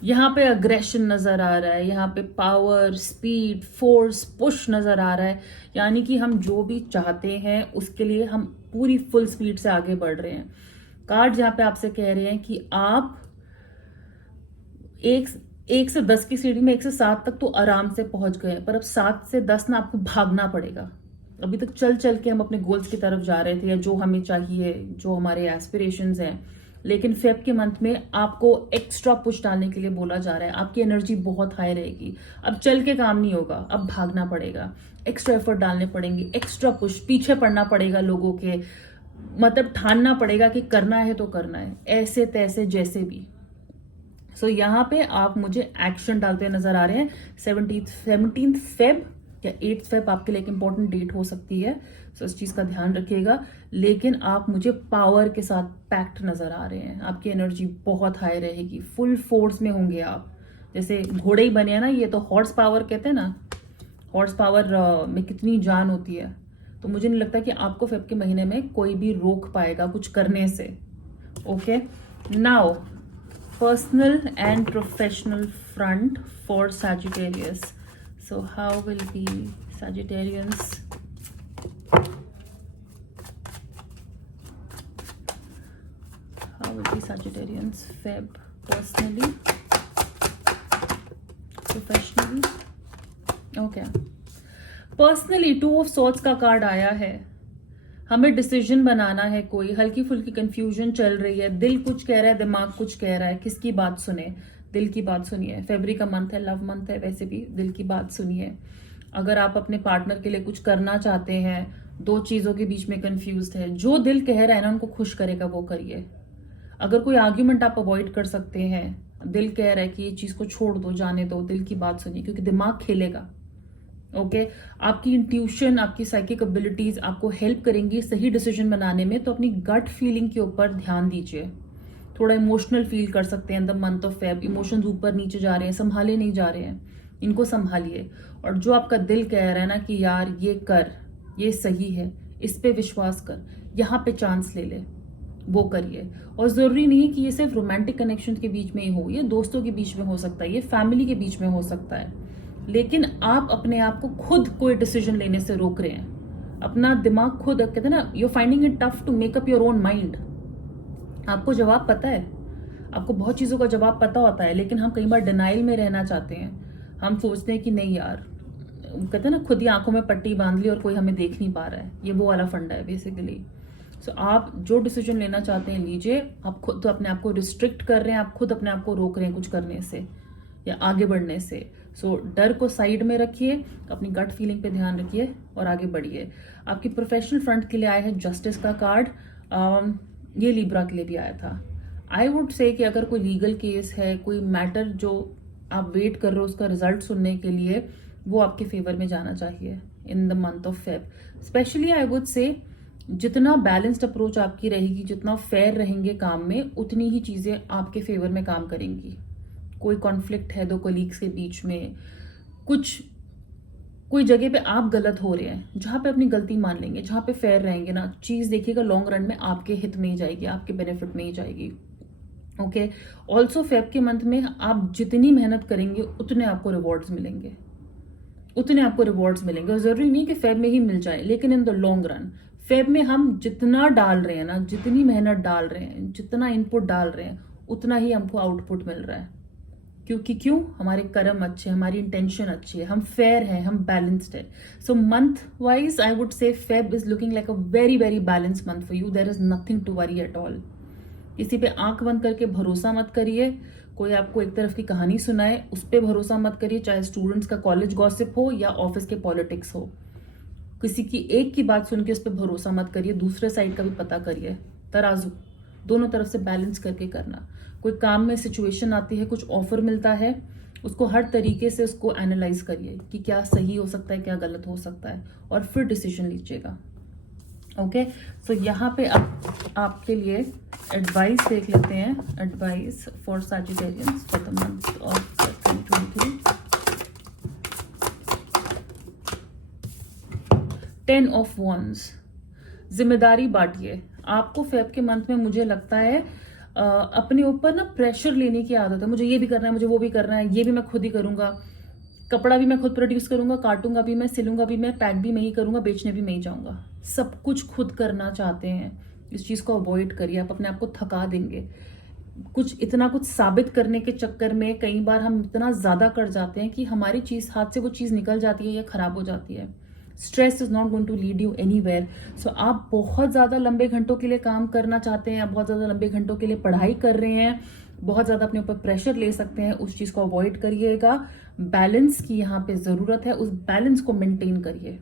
यहाँ पे अग्रेशन नजर आ रहा है, यहाँ पे पावर, स्पीड, फोर्स, पुश नजर आ रहा है। यानी कि हम जो भी चाहते हैं उसके लिए हम पूरी फुल स्पीड से आगे बढ़ रहे हैं। कार्ड यहाँ पे आपसे कह रहे हैं कि आप एक से 10 की सीढ़ी में 1 से 7 तक तो आराम से पहुंच गए, पर अब 7 से 10 ना आपको भागना पड़ेगा। अभी तक चल चल के हम अपने गोल्स की तरफ जा रहे थे, या जो हमें चाहिए, जो हमारे एस्पिरेशंस हैं, लेकिन फेब के मंथ में आपको एक्स्ट्रा पुश डालने के लिए बोला जा रहा है। आपकी एनर्जी बहुत हाई रहेगी, अब चल के काम नहीं होगा, अब भागना पड़ेगा, एक्स्ट्रा एफर्ट डालने पड़ेंगे, एक्स्ट्रा पुश, पीछे पड़ना पड़ेगा लोगों के, मतलब ठानना पड़ेगा कि करना है तो करना है, ऐसे तैसे जैसे भी। सो यहाँ पे आप मुझे एक्शन डालते नजर आ रहे हैं। 17th फेब या 8th फेब आपके लिए एक इंपॉर्टेंट डेट हो सकती है, सो इस चीज का ध्यान रखिएगा। लेकिन आप मुझे पावर के साथ पैक्ट नजर आ रहे हैं, आपकी एनर्जी बहुत हाई रहेगी, फुल फोर्स में होंगे आप। जैसे घोड़े ही बने हैं ना, ये तो हॉर्स पावर कहते हैं ना, हॉर्स पावर में कितनी जान होती है। तो मुझे नहीं लगता कि आपको फेब के महीने में कोई भी रोक पाएगा कुछ करने से। Okay, now personal and professional front for Sagittarius. So how will be Sagittarians? How will be Sagittarians Feb personally, professionally? Okay. Personally 2 of swords का कार्ड आया है। हमें डिसीजन बनाना है, कोई हल्की फुल्की कंफ्यूजन चल रही है, दिल कुछ कह रहा है, दिमाग कुछ कह रहा है, किसकी बात सुने? दिल की बात सुनिए। फरवरी का मंथ है, लव मंथ है, वैसे भी दिल की बात सुनिए। अगर आप अपने पार्टनर के लिए कुछ करना चाहते हैं, 2 चीजों के बीच में कंफ्यूज है, जो दिल कह रहा है ना उनको खुश करेगा वो करिए। अगर कोई आर्ग्यूमेंट आप अवॉइड कर सकते हैं, दिल कह रहा है कि ये चीज को छोड़ दो, जाने दो, दिल की बात सुनिए, क्योंकि दिमाग खेलेगा। ओके आपकी इंट्यूशन, आपकी साइकिक एबिलिटीज आपको हेल्प करेंगी सही डिसीजन बनाने में, तो अपनी गट फीलिंग के ऊपर ध्यान दीजिए। थोड़ा इमोशनल फील कर सकते हैं इन the month of Feb, emotions ऊपर नीचे जा रहे हैं, संभाले नहीं जा रहे हैं, इनको संभालिए। और जो आपका दिल कह रहा है ना कि यार ये कर, ये सही है, इस पे विश्वास कर, यहाँ पे चांस ले ले, वो करिए। और जरूरी नहीं कि ये सिर्फ रोमांटिक कनेक्शन के बीच में ही हो, ये दोस्तों के बीच में हो सकता है, ये फैमिली के बीच में हो सकता है, लेकिन आप अपने आप को खुद कोई डिसीजन लेने से रोक रहे हैं। अपना दिमाग खुद, कहते हैं ना, you finding it tough to make up your own mind. आपको जवाब पता है, आपको बहुत चीजों का जवाब पता होता है, लेकिन हम कई बार डिनाइल में रहना चाहते हैं। हम सोचते हैं कि नहीं यार, कहते हैं ना, खुद ही आंखों में पट्टी बांध ली और कोई हमें देख नहीं पा रहा है। ये वो वाला फंडा है बेसिकली। सो आप जो डिसीजन लेना चाहते हैं लीजिए। आप खुद तो अपने आप को रिस्ट्रिक्ट कर रहे हैं, आप खुद अपने आप को रोक रहे हैं कुछ करने से या आगे बढ़ने से। सो डर को साइड में रखिए, अपनी गट फीलिंग पे ध्यान रखिए और आगे बढ़िए। आपकी प्रोफेशनल फ्रंट के लिए आया है जस्टिस का कार्ड। ये लिब्रा के लिए भी आया था। आई वुड से कि अगर कोई लीगल केस है, कोई मैटर जो आप वेट कर रहे हो उसका रिजल्ट सुनने के लिए, वो आपके फेवर में जाना चाहिए इन the month of Feb. Specially I would से जितना बैलेंस्ड अप्रोच आपकी रहेगी, जितना फेयर रहेंगे काम में, उतनी ही चीजें आपके फेवर में काम करेंगी। कोई कॉन्फ्लिक्ट है दो कलीग्स के बीच में, कोई जगह पे आप गलत हो रहे हैं, जहां पे अपनी गलती मान लेंगे, जहां पे फेयर रहेंगे ना, चीज देखिएगा लॉन्ग रन में आपके हित में ही जाएगी, आपके बेनिफिट में ही जाएगी। ओके ऑल्सो फेब के मंथ में आप जितनी मेहनत करेंगे उतने आपको रिवॉर्ड्स मिलेंगे, उतने आपको रिवॉर्ड्स मिलेंगे। और जरूरी नहीं कि फेब में ही मिल जाए, लेकिन in the long run Feb में हम जितना डाल रहे हैं ना, जितनी मेहनत डाल रहे हैं, जितना इनपुट डाल रहे हैं, उतना ही हमको आउटपुट मिल रहा है। क्योंकि क्यों? हमारे कर्म अच्छे, हमारी इंटेंशन अच्छी है, हम फेयर हैं, हम बैलेंस्ड है। So month wise I would say Feb is looking like a very very balance month for you. There is nothing to worry at all. किसी पे आंख बंद करके भरोसा मत करिए। कोई आपको एक तरफ की कहानी सुनाए उस पर भरोसा मत करिए, चाहे स्टूडेंट्स का कॉलेज गॉसिप हो या ऑफिस के पॉलिटिक्स हो। किसी की एक की बात सुन के उस पर भरोसा मत करिए, दूसरे साइड का भी पता करिए। तराजू दोनों तरफ से बैलेंस करके करना। कोई काम में सिचुएशन आती है, कुछ ऑफर मिलता है, उसको हर तरीके से उसको एनालाइज करिए कि क्या सही हो सकता है, क्या गलत हो सकता है, और फिर डिसीजन लीजिएगा। ओके सो यहाँ पे अब आपके लिए एडवाइस देख लेते हैं। Advice for Sagittarians for the month of 2023। 10 of wands. जिम्मेदारी बांटिए। आपको फेब के मंथ में मुझे लगता है अपने ऊपर ना प्रेशर लेने की आदत है। मुझे ये भी करना है, मुझे वो भी करना है, ये भी मैं खुद ही करूंगा, कपड़ा भी मैं खुद प्रोड्यूस करूंगा, काटूंगा भी मैं, सिलूंगा भी मैं, पैक भी मैं ही करूंगा, बेचने भी मैं ही जाऊंगा। सब कुछ खुद करना चाहते हैं। इस चीज को अवॉइड करिए, आप अपने आप को थका देंगे। कुछ साबित करने के चक्कर में कई बार हम इतना ज्यादा कर जाते हैं कि हमारी चीज हाथ से वो चीज निकल जाती है या खराब हो जाती है। Stress is not going to lead you anywhere. So आप बहुत ज्यादा लंबे घंटों के लिए काम करना चाहते हैं, आप बहुत ज्यादा लंबे घंटों के लिए पढ़ाई कर रहे हैं, बहुत ज्यादा अपने ऊपर प्रेशर ले सकते हैं, उस चीज को अवॉइड करिएगा। बैलेंस की यहाँ पे जरूरत है, उस बैलेंस को मेंटेन करिए।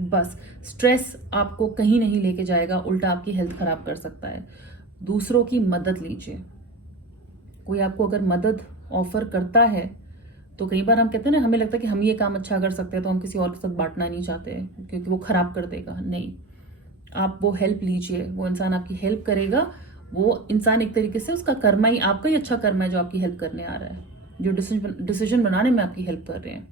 बस स्ट्रेस आपको कहीं नहीं लेके जाएगा, उल्टा आपकी हेल्थ खराब कर सकता है। दूसरों की मदद लीजिए। कोई आपको अगर मदद ऑफर करता है तो कई बार हम कहते हैं ना, हमें लगता है कि हम ये काम अच्छा कर सकते हैं तो हम किसी और के साथ बांटना नहीं चाहते क्योंकि वो खराब कर देगा। नहीं, आप वो हेल्प लीजिए, वो इंसान आपकी हेल्प करेगा। वो इंसान एक तरीके से उसका कर्मा ही, आपका ही अच्छा कर्मा है जो आपकी हेल्प करने आ रहा है, जो डिसीजन बनाने में आपकी हेल्प कर रहे हैं,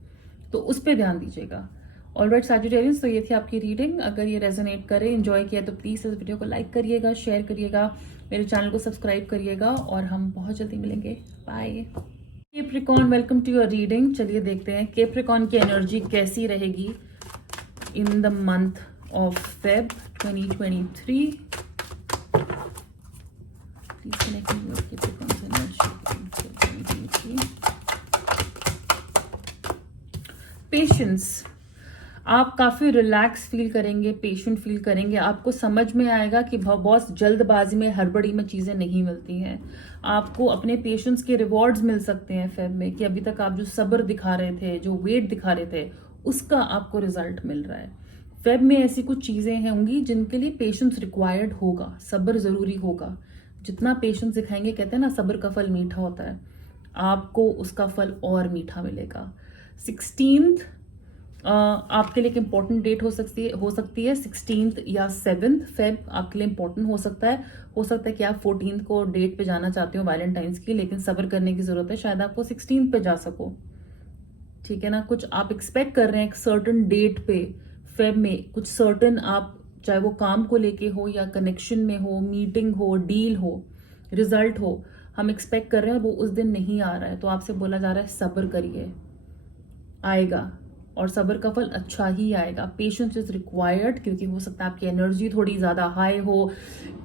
तो उस पर ध्यान दीजिएगा। ऑलराइट सैजिटेरियंस, तो ये थी आपकी रीडिंग। अगर ये रेजोनेट करे, एंजॉय किया तो प्लीज इस वीडियो को लाइक करिएगा, शेयर करिएगा, मेरे चैनल को सब्सक्राइब करिएगा और हम बहुत जल्दी मिलेंगे। Bye. Capricorn, welcome to your reading. चलिए देखते हैं कैप्रिकॉर्न की एनर्जी कैसी रहेगी in the month of Feb 2023। Please connect me with Capricorn's energy 2023। Patience. आप काफी रिलैक्स फील करेंगे, पेशेंट फील करेंगे। आपको समझ में आएगा कि बहुत जल्दबाजी में, हड़बड़ी में चीजें नहीं मिलती हैं। आपको अपने पेशेंस के रिवॉर्ड्स मिल सकते हैं फेब में, कि अभी तक आप जो सब्र दिखा रहे थे, जो वेट दिखा रहे थे, उसका आपको रिजल्ट मिल रहा है। फेब में ऐसी कुछ चीजें होंगी जिनके लिए पेशेंस रिक्वायर्ड होगा, सब्र जरूरी होगा। जितना पेशेंस दिखाएंगे, कहते हैं ना सब्र का फल मीठा होता है, आपको उसका फल और मीठा मिलेगा। 16th आपके लिए एक इम्पॉर्टेंट डेट हो सकती है 16th या 7th फेब आपके लिए इम्पॉर्टेंट हो सकता है कि आप 14th को डेट पे जाना चाहते हो वैलेंटाइंस की, लेकिन सब्र करने की जरूरत है, शायद आपको 16th पे जा सको। ठीक है ना, कुछ आप एक्सपेक्ट कर रहे हैं एक सर्टन डेट पे फेब में, कुछ सर्टन आप, चाहे वो काम को लेके हो या कनेक्शन में हो, मीटिंग हो, डील हो, रिजल्ट हो, हम एक्सपेक्ट कर रहे हैं वो उस दिन नहीं आ रहा है, तो आपसे बोला जा रहा है सब्र करिए, आएगा और सब्र का फल अच्छा ही आएगा। पेशेंस इज रिक्वायर्ड, क्योंकि हो सकता है आपकी एनर्जी थोड़ी ज्यादा हाई हो,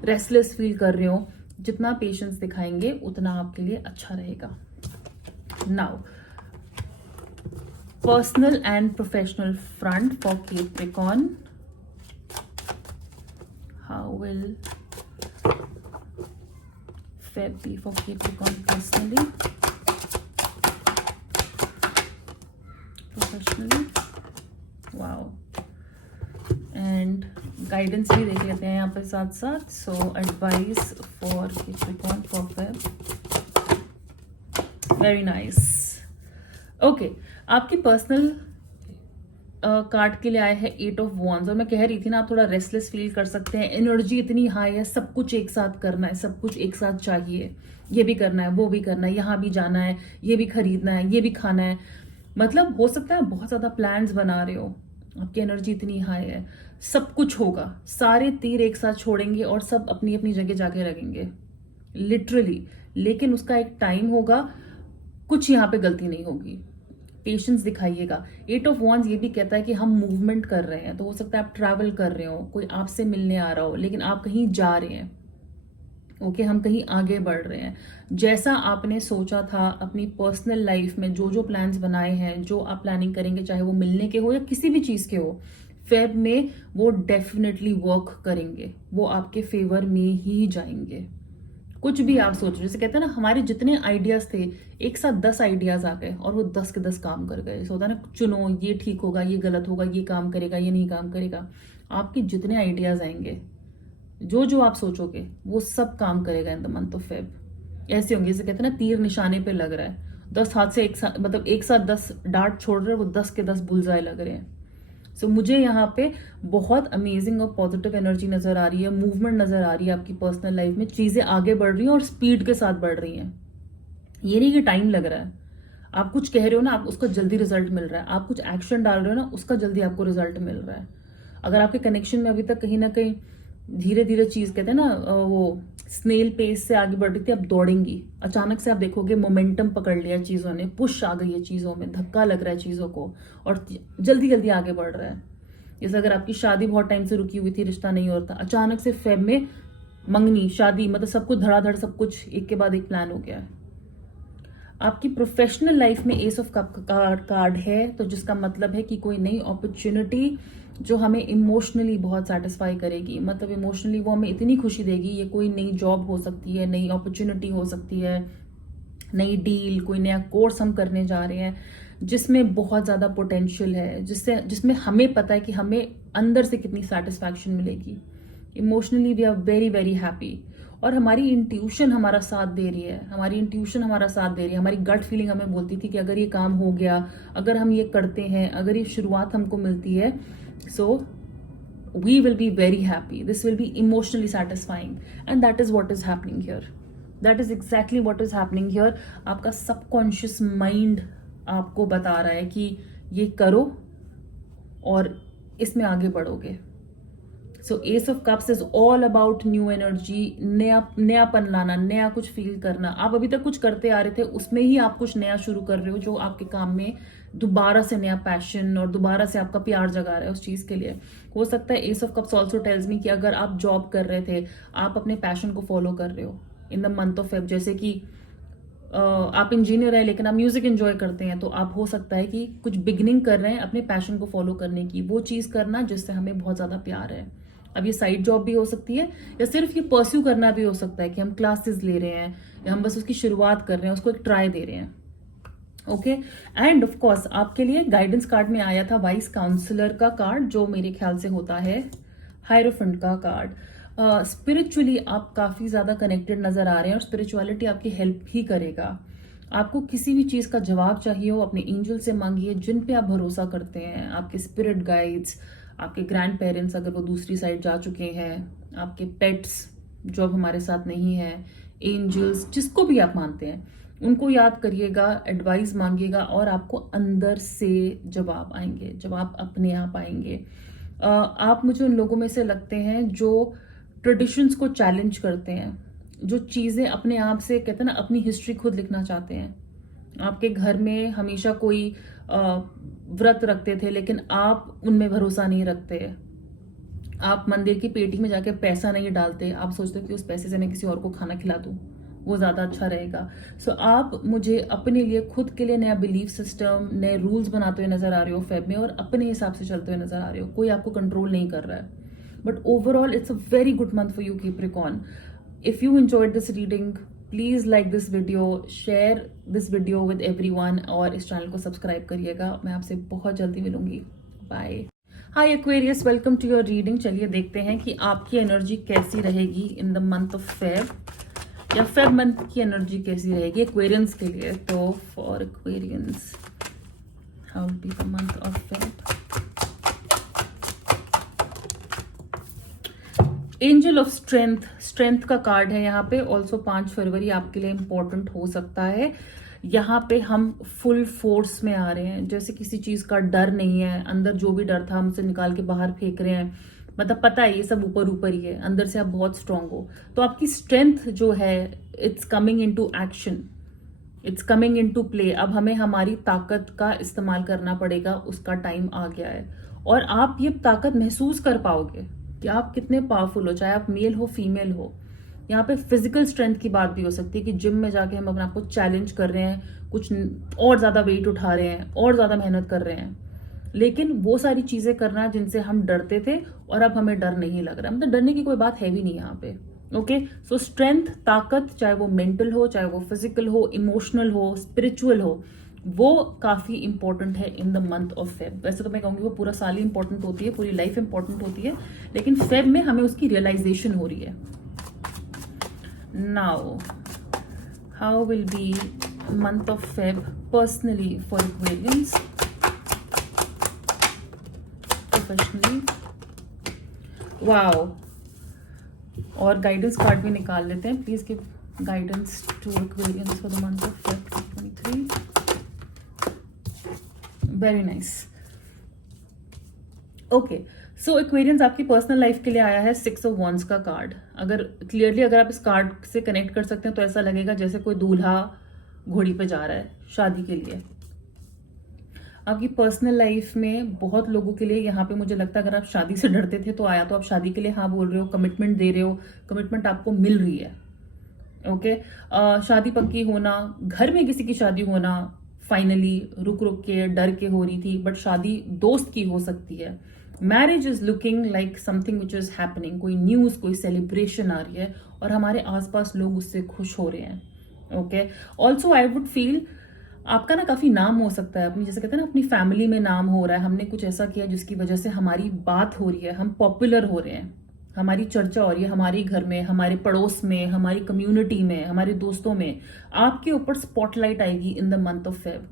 रेस्टलेस फील कर रहे हो, जितना पेशेंस दिखाएंगे उतना आपके लिए अच्छा रहेगा। Now personal and professional front for Capricorn, how will Feb be for Capricorn personally, professionally, wow, and guidance भी देख लेते हैं यहाँ पे साथ साथ। So advice for Capricorn for Feb, very nice. Okay, आपकी पर्सनल कार्ड के लिए आया है 8 ऑफ वॉन्ड्स, और मैं कह रही थी ना आप थोड़ा रेस्टलेस फील कर सकते हैं, एनर्जी इतनी हाई है, सब कुछ एक साथ करना है, सब कुछ एक साथ चाहिए, ये भी करना है, वो भी करना है, यहाँ भी जाना है, ये भी खरीदना है, ये भी खाना है, मतलब हो सकता है बहुत ज्यादा प्लान्स बना रहे हो, आपकी एनर्जी इतनी हाई है, सब कुछ होगा, सारे तीर एक साथ छोड़ेंगे और सब अपनी अपनी जगह जाके रखेंगे लिटरली, लेकिन उसका एक टाइम होगा, कुछ यहाँ पे गलती नहीं होगी, पेशेंस दिखाइएगा। 8 ऑफ वॉन्ड्स ये भी कहता है कि हम मूवमेंट कर रहे हैं, तो हो सकता है आप ट्रैवल कर रहे हो, कोई आपसे मिलने आ रहा हो, लेकिन आप कहीं जा रहे हैं, ओके, हम कहीं आगे बढ़ रहे हैं, जैसा आपने सोचा था अपनी पर्सनल लाइफ में, जो जो प्लान्स बनाए हैं, जो आप प्लानिंग करेंगे, चाहे वो मिलने के हो या किसी भी चीज के हो, फेब में वो डेफिनेटली वर्क करेंगे, वो आपके फेवर में ही जाएंगे। कुछ भी आप सोच रहे, जैसे कहते हैं ना, हमारे जितने आइडियाज थे एक साथ 10 आइडियाज आ गए और वो 10 के 10 काम कर गए। होता है ना, चुनो ये ठीक होगा, ये गलत होगा, ये काम करेगा, ये नहीं काम करेगा। आपके जितने आइडियाज आएंगे, जो जो आप सोचोगे वो सब काम करेगा इन द मंथ ऑफ फेब। ऐसे होंगे जैसे कहते हैं ना, तीर निशाने पे लग रहा है, 10 हाथ से एक साथ, मतलब एक साथ 10 डार्ट छोड़ रहे हैं, वो 10 के 10 बुलजाए लग रहे हैं। सो मुझे यहाँ पे बहुत अमेजिंग और पॉजिटिव एनर्जी नजर आ रही है, मूवमेंट नजर आ रही है आपकी पर्सनल लाइफ में, चीजें आगे बढ़ रही हैं और स्पीड के साथ बढ़ रही हैं। ये नहीं कि टाइम लग रहा है, आप कुछ कह रहे हो ना, आप उसका जल्दी रिजल्ट मिल रहा है, आप कुछ एक्शन डाल रहे हो ना, उसका जल्दी आपको रिजल्ट मिल रहा है। अगर आपके कनेक्शन में अभी तक कहीं ना कहीं धीरे धीरे चीज, कहते हैं ना वो स्नेल पेस से आगे बढ़ रही थी, अब दौड़ेंगी, अचानक से आप देखोगे मोमेंटम पकड़ लिया चीजों ने, पुश आ गई है चीजों में, धक्का लग रहा है चीजों को और जल्दी जल्दी आगे बढ़ रहा है। जैसे अगर आपकी शादी बहुत टाइम से रुकी हुई थी, रिश्ता नहीं होता, अचानक से फेब में मंगनी, शादी, मतलब सब कुछ धड़ाधड़, सब कुछ एक के बाद एक प्लान हो गया है। आपकी प्रोफेशनल लाइफ में एस ऑफ कप कार्ड है, तो जिसका मतलब है कि कोई नई अपॉर्चुनिटी जो हमें इमोशनली बहुत सेटिस्फाई करेगी, मतलब इमोशनली वो हमें इतनी खुशी देगी। ये कोई नई जॉब हो सकती है, नई अपॉर्चुनिटी हो सकती है, नई डील, कोई नया कोर्स हम करने जा रहे हैं जिसमें बहुत ज्यादा पोटेंशियल है, जिसमें हमें पता है कि हमें अंदर से कितनी सेटिस्फैक्शन मिलेगी। Emotionally we are very very happy, और हमारी इंट्यूशन हमारा साथ दे रही है, हमारी गट फीलिंग हमें बोलती थी कि अगर ये काम हो गया, अगर हम ये करते हैं, अगर ये शुरुआत हमको मिलती है, so we will be very happy, this will be emotionally satisfying, and that is what is happening here, that is exactly what is happening here. आपका सबकॉन्शियस माइंड आपको बता रहा है कि ये करो और इसमें आगे बढ़ोगे। So ace of cups is all about new energy, नयापन लाना, नया कुछ फील करना। आप अभी तक कुछ करते आ रहे थे, उसमें ही आप कुछ नया शुरू कर रहे हो, जो आपके काम में दोबारा से नया पैशन और दोबारा से आपका प्यार जगा रहा है उस चीज के लिए। हो सकता है S of cups also tells me कि अगर आप जॉब कर रहे थे, आप अपने पैशन को फॉलो कर रहे हो इन द मंथ ऑफ फेब, जैसे कि आप इंजीनियर है लेकिन आप म्यूजिक एंजॉय करते हैं, तो आप हो सकता है कि कुछ बिगनिंग कर रहे हैं अपने पैशन को फॉलो करने की, वो चीज करना जिससे हमें बहुत ज्यादा प्यार है। अब ये साइड जॉब भी हो सकती है, या सिर्फ ये परस्यू करना भी हो सकता है कि हम क्लासेस ले रहे हैं या हम बस उसकी शुरुआत कर रहे हैं, उसको एक ट्राई दे रहे हैं। ओके, एंड ऑफ कोर्स आपके लिए गाइडेंस कार्ड में आया था वाइस काउंसलर का कार्ड, जो मेरे ख्याल से होता है हायरोफेंट का कार्ड। स्पिरिचुअली आप काफी ज्यादा कनेक्टेड नजर आ रहे हैं और स्पिरिचुअलिटी आपकी हेल्प ही करेगा। आपको किसी भी चीज का जवाब चाहिए हो, अपने एंजल से मांगिए, जिन पे आप भरोसा करते हैं, आपके स्पिरिट गाइड्स, आपके ग्रैंड पेरेंट्स अगर वो दूसरी साइड जा चुके हैं, आपके पेट्स जो अब हमारे साथ नहीं है, एंजल्स, जिसको भी आप मानते हैं, उनको याद करिएगा, एडवाइस मांगिएगा और आपको अंदर से जवाब आएंगे, जवाब अपने आप आएंगे। आप मुझे उन लोगों में से लगते हैं जो ट्रेडिशंस को चैलेंज करते हैं, जो चीजें अपने आप से, कहते हैं ना, अपनी हिस्ट्री खुद लिखना चाहते हैं। आपके घर में हमेशा कोई व्रत रखते थे लेकिन आप उनमें भरोसा नहीं रखते। आप मंदिर की पेटी में जाके पैसा नहीं डालते, आप सोचते कि उस पैसे से मैं किसी और को खाना खिला दूं, वो ज्यादा अच्छा रहेगा। सो आप मुझे अपने लिए, खुद के लिए नया बिलीफ सिस्टम, नए रूल्स बनाते हुए नजर आ रहे हो फेब में, और अपने हिसाब से चलते हुए नजर आ रहे हो। कोई आपको कंट्रोल नहीं कर रहा है। But overall it's a very good month for you Capricorn. If you enjoyed this reading, please like this video, share this video with everyone और इस चैनल को सब्सक्राइब करिएगा। मैं आपसे बहुत जल्दी मिलूंगी। Bye. Hi Aquarius, welcome to your reading. चलिए देखते हैं कि आपकी एनर्जी कैसी रहेगी in the month of Feb, या फेब मंथ की एनर्जी कैसी रहेगी एक्वेरियंस के लिए। तो for Aquarians, how will be the month of Feb. Angel of strength, strength का कार्ड है यहाँ पे। ऑल्सो 5 फरवरी आपके लिए इंपॉर्टेंट हो सकता है। यहाँ पे हम फुल फोर्स में आ रहे हैं, जैसे किसी चीज का डर नहीं है। अंदर जो भी डर था हम उसे निकाल के बाहर फेंक रहे हैं। मतलब पता है ये सब ऊपर ऊपर ही है, अंदर से आप बहुत स्ट्रांग हो। तो आपकी स्ट्रेंथ जो है, it's coming into action, it's coming into play. अब हमें हमारी ताकत का इस्तेमाल करना पड़ेगा, उसका टाइम आ गया है। और आप ये ताकत महसूस कर पाओगे कि आप कितने पावरफुल हो, चाहे आप मेल हो फीमेल हो। यहाँ पे फिजिकल स्ट्रेंथ की बात भी हो सकती है कि जिम में जाके हम अपने आप को चैलेंज कर रहे हैं, कुछ और ज्यादा वेट उठा रहे हैं, और ज्यादा मेहनत कर रहे हैं। लेकिन वो सारी चीजें करना जिनसे हम डरते थे और अब हमें डर नहीं लग रहा। मतलब डरने की कोई बात है भी नहीं यहाँ पे। ओके, सो स्ट्रेंथ, ताकत, चाहे वो मेंटल हो, चाहे वो फिजिकल हो, इमोशनल हो, स्पिरिचुअल हो, वो काफी इंपॉर्टेंट है in the month of Feb. वैसे तो मैं कहूंगी वो पूरा साल ही इंपॉर्टेंट होती है, पूरी लाइफ इंपॉर्टेंट होती है, लेकिन फेब में हमें उसकी रियलाइजेशन हो रही है। Now how will be month of Feb personally for Aquarians, professionally. Wow, और गाइडेंस कार्ड भी निकाल लेते हैं। Please give guidance to Aquarians for the month of Feb 2023। Very nice. Okay, so Aquarians आपकी पर्सनल लाइफ के लिए आया है 6 ऑफ वॉन्ड्स का कार्ड। अगर क्लियरली अगर आप इस कार्ड से कनेक्ट कर सकते हैं तो ऐसा लगेगा जैसे कोई दूल्हा घोड़ी पे जा रहा है शादी के लिए। आपकी पर्सनल लाइफ में बहुत लोगों के लिए यहाँ पे मुझे लगता है, अगर आप शादी से डरते थे तो आया तो आप शादी के लिए हाँ बोल रहे हो, कमिटमेंट दे रहे हो, कमिटमेंट आपको मिल रही है। ओके, शादी पक्की होना, घर में किसी की शादी होना, फाइनली रुक रुक के डर के हो रही थी, बट शादी दोस्त की हो सकती है। Marriage is looking like something which is happening, कोई न्यूज, कोई सेलिब्रेशन आ रही है और हमारे आसपास लोग उससे खुश हो रहे हैं। Okay, also I would feel आपका ना काफी नाम हो सकता है अपनी, जैसे कहते हैं ना, अपनी फैमिली में नाम हो रहा है। हमने कुछ ऐसा किया जिसकी वजह से हमारी बात हो रही है, हम पॉपुलर हो रहे हैं, हमारी चर्चा हो रही है हमारे घर में, हमारे पड़ोस में, हमारी कम्युनिटी में, हमारे दोस्तों में। आपके ऊपर स्पॉटलाइट आएगी इन द मंथ ऑफ फेब।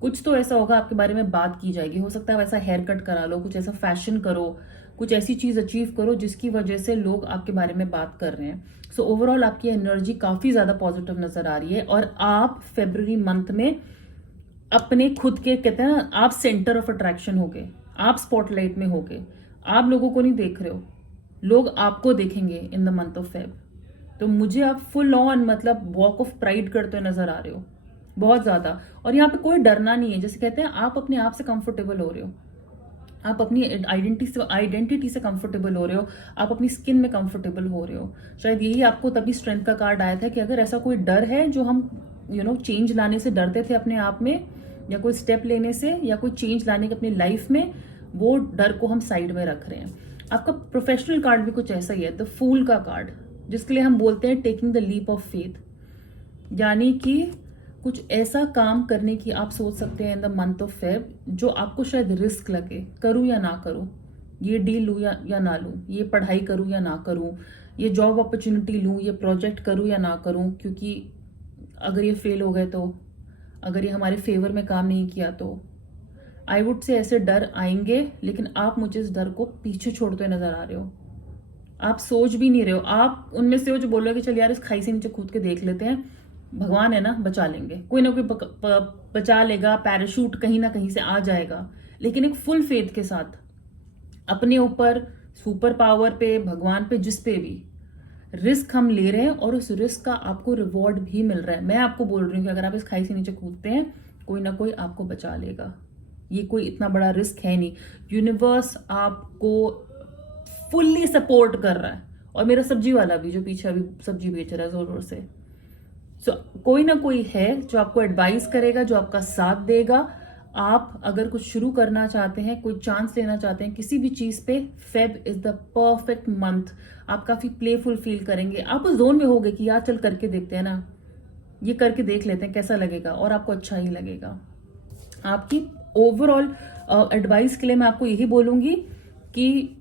कुछ तो ऐसा होगा, आपके बारे में बात की जाएगी। हो सकता है वैसा हेयर कट करा लो, कुछ ऐसा फैशन करो, कुछ ऐसी चीज अचीव करो जिसकी वजह से लोग आपके बारे में बात कर रहे हैं। सो ओवरऑल आपकी एनर्जी काफी ज्यादा पॉजिटिव नजर आ रही है और आप फेब्रुअरी मंथ में अपने खुद के, कहते हैं ना, आप सेंटर ऑफ अट्रैक्शन हो गए, आप स्पॉटलाइट में हो गए। आप लोगों को नहीं देख रहे हो, लोग आपको देखेंगे इन द मंथ ऑफ फेब। तो मुझे आप फुल ऑन, मतलब वॉक ऑफ प्राइड करते हुए नजर आ रहे हो बहुत ज्यादा। और यहाँ पे कोई डरना नहीं है, जैसे कहते हैं आप अपने आप से कंफर्टेबल हो रहे हो, आप अपनी आइडेंटिटी से कंफर्टेबल हो रहे हो, आप अपनी स्किन में कंफर्टेबल हो रहे हो। शायद यही आपको तभी स्ट्रेंथ का कार्ड आया था कि अगर ऐसा कोई डर है जो हम चेंज लाने से डरते थे अपने आप में, या कोई स्टेप लेने से, या कोई चेंज लाने के अपनी लाइफ में, वो डर को हम साइड में रख रहे हैं। आपका प्रोफेशनल कार्ड भी कुछ ऐसा ही है, द फूल का कार्ड, जिसके लिए हम बोलते हैं taking the leap of faith, यानी कि कुछ ऐसा काम करने की आप सोच सकते हैं इन द मंथ ऑफ फेब जो आपको शायद रिस्क लगे, करूं या ना करूं, ये डील लूं या ना लूं, ये पढ़ाई करूं या ना करूं, ये जॉब अपॉर्चुनिटी लूं, ये प्रोजेक्ट करूं या ना करूं, क्योंकि अगर ये फेल हो गए तो अगर ये हमारे फेवर में काम नहीं किया तो आई वुड से ऐसे डर आएंगे, लेकिन आप मुझे इस डर को पीछे छोड़ते नजर आ रहे हो। आप सोच भी नहीं रहे हो, आप उनमें से हो जो बोल रहे हो कि चल यार इस खाई से नीचे कूद के देख लेते हैं, भगवान है ना बचा लेंगे, कोई ना कोई बचा लेगा, पैराशूट कहीं ना कहीं से आ जाएगा। लेकिन एक फुल फेथ के साथ अपने ऊपर, सुपर पावर पे, भगवान पे, जिस पे भी रिस्क हम ले रहे हैं और उस रिस्क का आपको रिवॉर्ड भी मिल रहा है। मैं आपको बोल रही हूँ कि अगर आप इस खाई से नीचे कूदते हैं, कोई ना कोई आपको बचा लेगा। ये कोई इतना बड़ा रिस्क है नहीं। यूनिवर्स आपको फुल्ली सपोर्ट कर रहा है, और मेरा सब्जी वाला भी जो पीछे अभी सब्जी बेच रहा है जोर जोर से। कोई ना कोई है जो आपको एडवाइस करेगा, जो आपका साथ देगा। आप अगर कुछ शुरू करना चाहते हैं, कोई चांस लेना चाहते हैं किसी भी चीज पे, Feb is the perfect month. आप काफी प्लेफुल फील करेंगे, आप उस जोन में होगे कि यार चल करके देखते हैं ना, ये करके देख लेते हैं कैसा लगेगा, और आपको अच्छा ही लगेगा। आपकी ओवरऑल एडवाइस के लिए मैं आपको यही बोलूंगी कि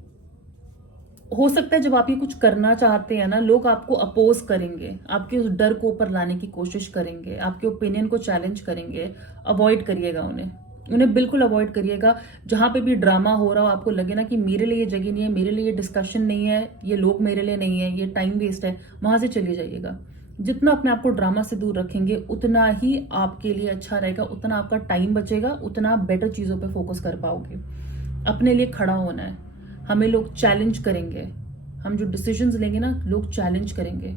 हो सकता है जब आप ये कुछ करना चाहते हैं ना, लोग आपको अपोज करेंगे, आपके उस डर को ऊपर लाने की कोशिश करेंगे, आपके ओपिनियन को चैलेंज करेंगे। अवॉइड करिएगा उन्हें बिल्कुल अवॉइड करिएगा। जहां पे भी ड्रामा हो रहा हो, आपको लगे ना कि मेरे लिए ये जगह नहीं है, मेरे लिए डिस्कशन नहीं है, ये लोग मेरे लिए नहीं है, ये टाइम वेस्ट है, वहां से चले जाइएगा। जितना अपने आप को ड्रामा से दूर रखेंगे उतना ही आपके लिए अच्छा रहेगा, उतना आपका टाइम बचेगा, उतना आप बेटर चीजों पे फोकस कर पाओगे। अपने लिए खड़ा होना है, हमें लोग चैलेंज करेंगे, हम जो डिसीजंस लेंगे ना लोग चैलेंज करेंगे,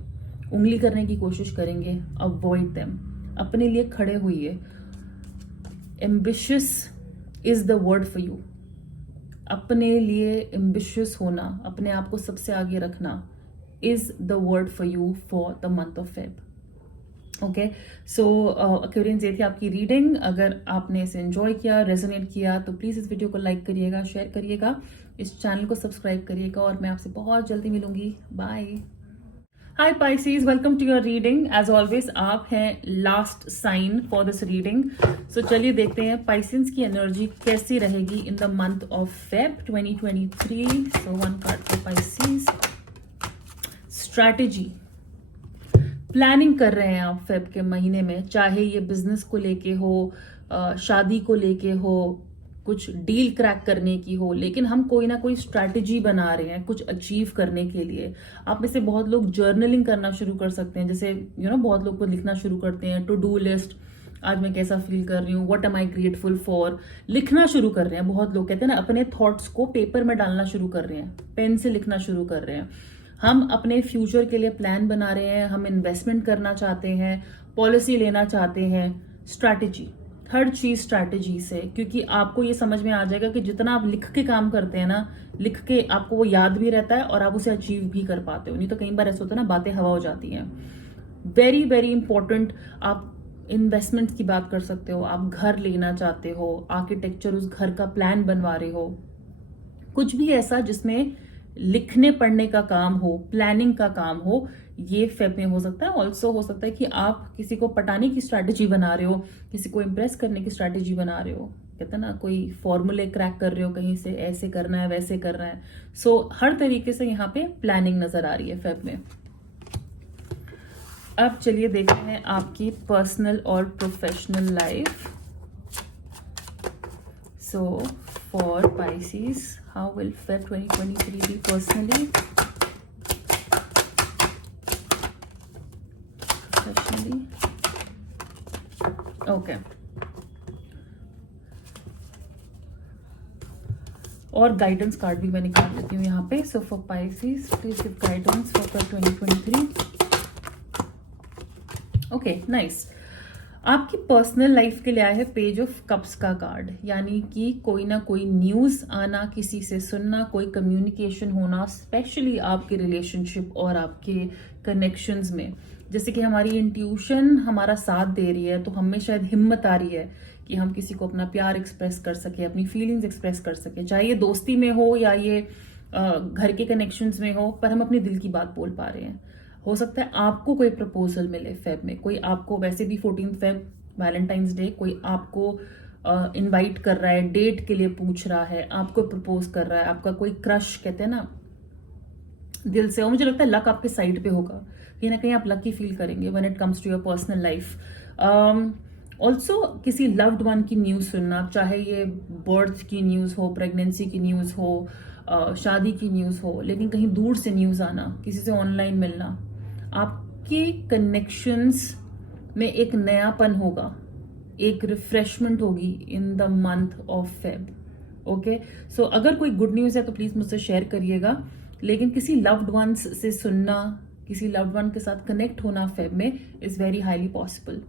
उंगली करने की कोशिश करेंगे। अवॉइड देम, अपने लिए खड़े होइए। Ambitious is the word for you. अपने लिए एम्बिशियस होना, अपने आप को सबसे आगे रखना is the word for you for the month of Feb. Okay, so Aquarians, ये थी आपकी रीडिंग। अगर आपने इसे एंजॉय किया, रेजोनेट किया, तो प्लीज इस वीडियो को लाइक करिएगा, शेयर करिएगा, इस चैनल को सब्सक्राइब करिएगा, और मैं आपसे बहुत जल्दी मिलूंगी। Bye. Hi Pisces, welcome to your reading. As always आप हैं last sign for this reading. So चलिए देखते हैं पाइसेस की एनर्जी कैसी रहेगी in the month of Feb 2023। So one card for Pisces. Strategy, planning कर रहे हैं आप फेब के महीने में, चाहे ये बिजनेस को लेके हो, शादी को लेके हो, कुछ डील क्रैक करने की हो, लेकिन हम कोई ना कोई स्ट्रैटेजी बना रहे हैं कुछ अचीव करने के लिए। आप में से बहुत लोग जर्नलिंग करना शुरू कर सकते हैं, जैसे बहुत लोग को लिखना शुरू करते हैं, टू डू लिस्ट, आज मैं कैसा फील कर रही हूँ, what am I grateful for, लिखना शुरू कर रहे हैं। बहुत लोग कहते हैं ना, अपने थॉट्स को पेपर में डालना शुरू कर रहे हैं, पेन से लिखना शुरू कर रहे हैं। हम अपने फ्यूचर के लिए प्लान बना रहे हैं, हम इन्वेस्टमेंट करना चाहते हैं, पॉलिसी लेना चाहते हैं। स्ट्रैटेजी, हर चीज स्ट्रैटेजी से, क्योंकि आपको ये समझ में आ जाएगा कि जितना आप लिख के काम करते हैं ना, लिख के आपको वो याद भी रहता है और आप उसे अचीव भी कर पाते हो। नहीं तो कई बार ऐसा होता है ना, बातें हवा हो जाती हैं। Very very important. आप इन्वेस्टमेंट की बात कर सकते हो, आप घर लेना चाहते हो, आर्किटेक्चर, उस घर का प्लान बनवा रहे हो, कुछ भी ऐसा जिसमें लिखने पढ़ने का काम हो, प्लानिंग का काम हो, ये फेब में हो सकता है। ऑल्सो हो सकता है कि आप किसी को पटाने की स्ट्रैटेजी बना रहे हो, किसी को इम्प्रेस करने की स्ट्रैटेजी बना रहे हो, कहते हैं ना कोई फॉर्मूले क्रैक कर रहे हो कहीं से, ऐसे करना है वैसे करना है। सो हर तरीके से यहाँ पे प्लानिंग नजर आ रही है फेब में। अब चलिए देखते हैं आपकी पर्सनल और professional life. So for Pisces, how will Feb 2023 be personally, professionally? Okay. और गाइडेंस कार्ड भी मैं निकाल लेती हूँ यहाँ पे। So for Pisces, please give guidance for Feb 2023। Okay, nice. आपकी पर्सनल लाइफ के लिए आया है पेज ऑफ कप्स का कार्ड, यानी कि कोई ना कोई न्यूज आना, किसी से सुनना, कोई कम्युनिकेशन होना, स्पेशली आपके रिलेशनशिप और आपके कनेक्शंस में। जैसे कि हमारी इंट्यूशन हमारा साथ दे रही है, तो हमें शायद हिम्मत आ रही है कि हम किसी को अपना प्यार एक्सप्रेस कर सके, अपनी फीलिंग्स एक्सप्रेस कर सके, चाहे ये दोस्ती में हो या ये घर के कनेक्शंस में हो, पर हम अपने दिल की बात बोल पा रहे हैं। हो सकता है आपको कोई प्रपोजल मिले फेब में, कोई आपको, वैसे भी 14 फेब वैलेंटाइंस डे, कोई आपको इनवाइट कर रहा है, डेट के लिए पूछ रहा है, आपको प्रपोज कर रहा है, आपका कोई क्रश, कहते हैं ना दिल से। और मुझे लगता है लक आपके साइड पे होगा, कहीं ना कहीं आप लकी फील करेंगे when it comes to your personal life. Also किसी लव्ड वन की न्यूज़ सुनना, चाहे ये बर्थ की न्यूज़ हो, प्रेगनेंसी की न्यूज़ हो, शादी की न्यूज़ हो, लेकिन कहीं दूर से न्यूज़ आना, किसी से ऑनलाइन मिलना, आपके कनेक्शंस में एक नयापन होगा, एक रिफ्रेशमेंट होगी in the month of Feb. Okay, so अगर कोई गुड न्यूज़ है तो प्लीज़ मुझसे शेयर करिएगा, लेकिन किसी लव्ड वंस से सुनना, किसी लव्ड वन के साथ कनेक्ट होना फेब में is very highly possible.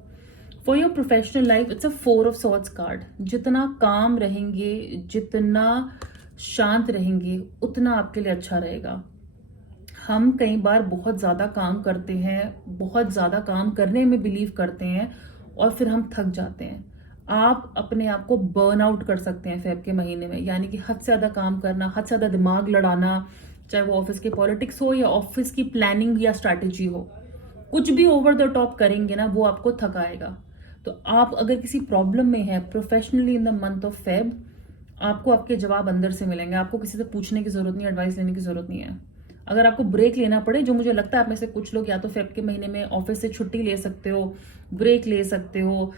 For your professional life it's a 4 of swords card. जितना काम रहेंगे, जितना शांत रहेंगे, उतना आपके लिए अच्छा रहेगा। हम कई बार बहुत ज़्यादा काम करते हैं, बहुत ज़्यादा काम करने में बिलीव करते हैं और फिर हम थक जाते हैं। आप अपने आप को बर्न आउट कर सकते हैं फेब के महीने में, यानी कि हद से ज़्यादा काम करना, हद से ज़्यादा दिमाग लड़ाना, चाहे वो ऑफिस की पॉलिटिक्स हो या ऑफिस की प्लानिंग या स्ट्रैटेजी हो, कुछ भी ओवर द टॉप करेंगे ना, वो आपको थकाएगा। तो आप अगर किसी प्रॉब्लम में है professionally in the month of Feb, आपको आपके जवाब अंदर से मिलेंगे, आपको किसी से पूछने की जरूरत नहीं, एडवाइस लेने की जरूरत नहीं है। अगर आपको ब्रेक लेना पड़े, जो मुझे लगता है आप में से कुछ लोग या तो फेब के महीने में ऑफिस से छुट्टी ले सकते हो, ब्रेक ले सकते हो,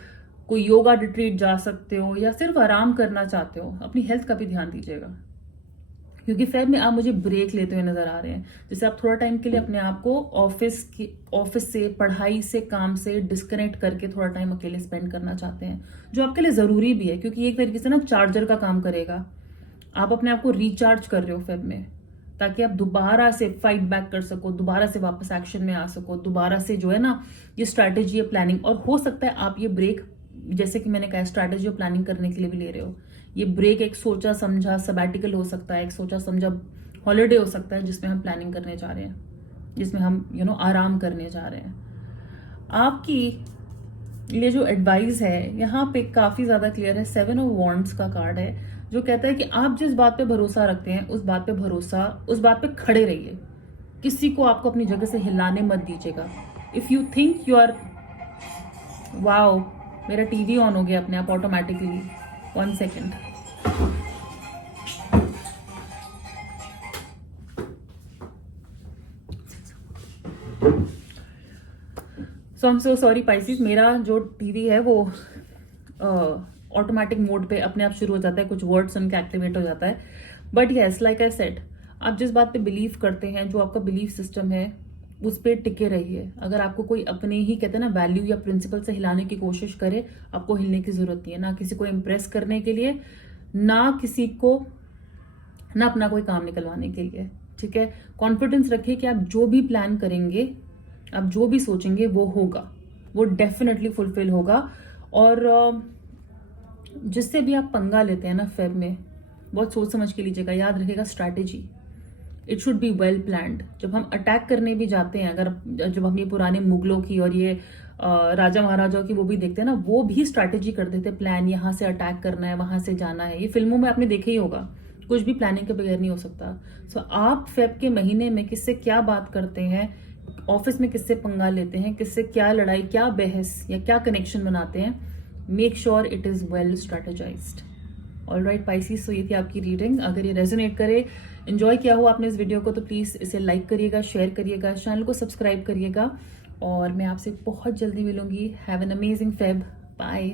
कोई योगा रिट्रीट जा सकते हो, या सिर्फ आराम करना चाहते हो, अपनी हेल्थ का भी ध्यान दीजिएगा, क्योंकि फेब में आप मुझे ब्रेक लेते हुए नजर आ रहे हैं। जैसे आप थोड़ा टाइम के लिए अपने आप को ऑफिस से, पढ़ाई से, काम से डिस्कनेक्ट करके थोड़ा टाइम अकेले स्पेंड करना चाहते हैं, जो आपके लिए जरूरी भी है, क्योंकि एक तरीके से ना चार्जर का काम करेगा। आप अपने आप को रिचार्ज कर रहे हो फेब में, ताकि आप दोबारा से फाइट बैक कर सको, दोबारा से वापस एक्शन में आ सको, दोबारा से जो है ना ये स्ट्रैटेजी है, प्लानिंग। और हो सकता है आप ये ब्रेक, जैसे कि मैंने कहा, स्ट्रैटेजी और प्लानिंग करने के लिए भी ले रहे हो। ये ब्रेक एक सोचा समझा सबैटिकल हो सकता है, एक सोचा समझा हॉलीडे हो सकता है, जिसमें हम प्लानिंग करने जा रहे हैं, जिसमें हम आराम करने जा रहे हैं। आपकी ये जो एडवाइस है यहाँ पे काफी ज्यादा क्लियर है। 7 ऑफ वॉन्ड्स का कार्ड है, जो कहता है कि आप जिस बात पे भरोसा रखते हैं उस बात पे खड़े रहिए, किसी को आपको अपनी जगह से हिलाने मत दीजिएगा। If you think you are, wow, मेरा टीवी ऑन हो गया अपने आप automatically, 1 second. So I am so sorry Pisces, मेरा जो टीवी है वो ऑटोमेटिक मोड पे अपने आप शुरू हो जाता है, कुछ वर्ड सुन के एक्टिवेट हो जाता है। But yes, like I said, आप जिस बात पे बिलीव करते हैं, जो आपका बिलीफ सिस्टम है, उस पर टिके रहिए। अगर आपको कोई अपने ही कहते हैं ना वैल्यू या प्रिंसिपल से हिलाने की कोशिश करे, आपको हिलने की जरूरत नहीं है, ना किसी को इम्प्रेस करने के लिए, ना किसी को, ना अपना कोई काम निकलवाने के लिए। ठीक है, कॉन्फिडेंस रखिए कि आप जो भी प्लान करेंगे, आप जो भी सोचेंगे, वो होगा, वो डेफिनेटली फुलफिल होगा। और जिससे भी आप पंगा लेते हैं ना फेब में, बहुत सोच समझ के लीजिएगा, याद रखिएगा strategy, it should be well planned. जब हम अटैक करने भी जाते हैं, अगर जब हम ये पुराने मुगलों की और ये राजा महाराजाओं की वो भी देखते हैं ना, वो भी स्ट्रैटेजी कर देते, प्लान, यहाँ से अटैक करना है, वहां से जाना है। ये फिल्मों में आपने देखा ही होगा, कुछ भी प्लानिंग के बगैर नहीं हो सकता। सो आप फेब के महीने में किससे क्या बात करते हैं, ऑफिस में किससे पंगा लेते हैं, किससे क्या लड़ाई, क्या बहस या क्या कनेक्शन बनाते हैं, make sure it is well strategised. Alright Pisces, so ये थी आपकी रीडिंग। अगर ये रेजोनेट करे, एंजॉय किया हो आपने इस वीडियो को, तो प्लीज इसे लाइक करिएगा, शेयर करिएगा, चैनल को सब्सक्राइब करिएगा, और मैं आपसे बहुत जल्दी मिलूंगी। Have an amazing Feb, bye.